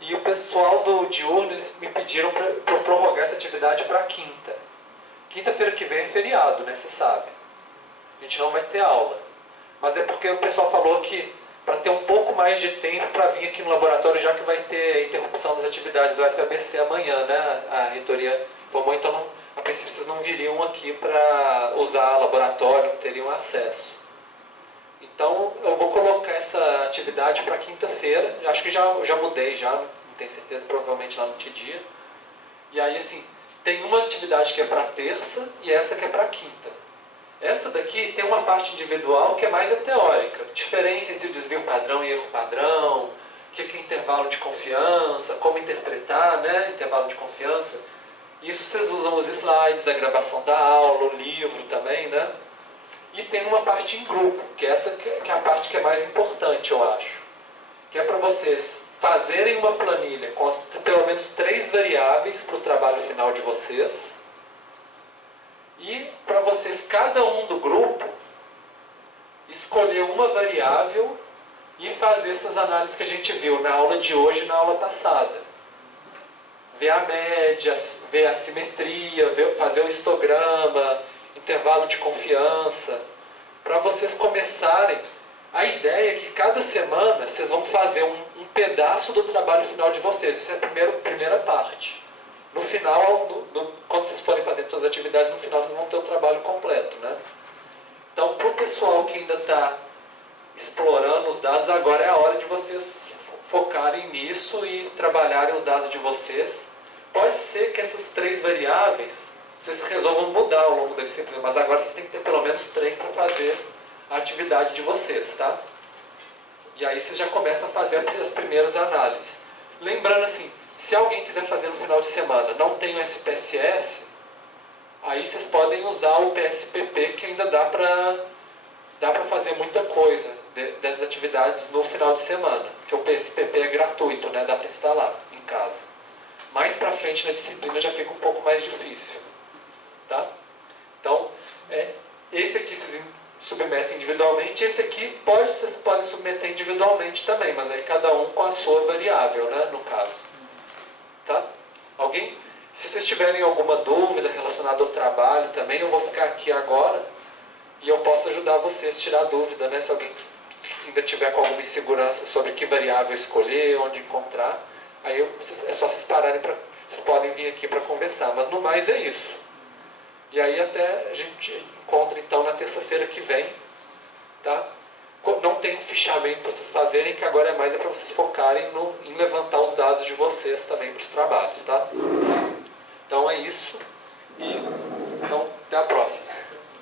E o pessoal do diurno, eles me pediram para eu prorrogar essa atividade para quinta. Quinta-feira que vem é feriado, né? Você sabe. A gente não vai ter aula. Mas é porque o pessoal falou que para ter um pouco mais de tempo para vir aqui no laboratório, já que vai ter interrupção das atividades do FABC amanhã, né? A reitoria informou, então a princípio vocês não viriam aqui para usar laboratório, não teriam acesso. Então eu vou colocar essa atividade para quinta-feira. Acho que já mudei, não tenho certeza, provavelmente lá no dia. E aí assim, tem uma atividade que é para terça e essa que é para quinta. Essa daqui tem uma parte individual que é mais a teórica. Diferença entre desvio padrão e erro padrão, o que é intervalo de confiança, como interpretar, né, intervalo de confiança. Isso vocês usam os slides, a gravação da aula, o livro também, né? E tem uma parte em grupo, que essa que é a parte que é mais importante, eu acho. Que é para vocês fazerem uma planilha com pelo menos 3 variáveis para o trabalho final de vocês. E para vocês, cada um do grupo, escolher uma variável e fazer essas análises que a gente viu na aula de hoje e na aula passada. Ver a média, ver a simetria, fazer o histograma, intervalo de confiança. Para vocês começarem, a ideia é que cada semana vocês vão fazer um pedaço do trabalho final de vocês. Essa é a primeira parte. No final, quando vocês forem fazer todas as atividades, no final vocês vão ter o trabalho completo, né? Então, para o pessoal que ainda está explorando os dados, agora é a hora de vocês focarem nisso e trabalharem os dados de vocês. Pode ser que essas 3 variáveis vocês resolvam mudar ao longo da disciplina, mas agora vocês têm que ter pelo menos 3 para fazer a atividade de vocês, tá? E aí vocês já começam a fazer as primeiras análises. Lembrando assim, se alguém quiser fazer no final de semana, não tem o SPSS, aí vocês podem usar o PSPP, que ainda dá para fazer muita coisa dessas atividades no final de semana, porque o PSPP é gratuito, né? Dá para instalar em casa. Mais para frente na disciplina já fica um pouco mais difícil, tá? Então, esse aqui vocês submetem individualmente, esse aqui vocês podem submeter individualmente também, mas aí cada um com a sua variável, né? No caso. Tá? Alguém? Se vocês tiverem alguma dúvida relacionada ao trabalho também, eu vou ficar aqui agora, E eu posso ajudar vocês a tirar dúvida, né? Se alguém ainda tiver com alguma insegurança sobre que variável escolher, onde encontrar, aí é só vocês pararem para... Vocês podem vir aqui para conversar, mas no mais é isso. E aí até a gente encontra então na terça-feira que vem, tá? Não tem um fichamento para vocês fazerem, que agora é mais para vocês focarem em levantar os dados de vocês também para os trabalhos, tá? Então é isso. Então até a próxima.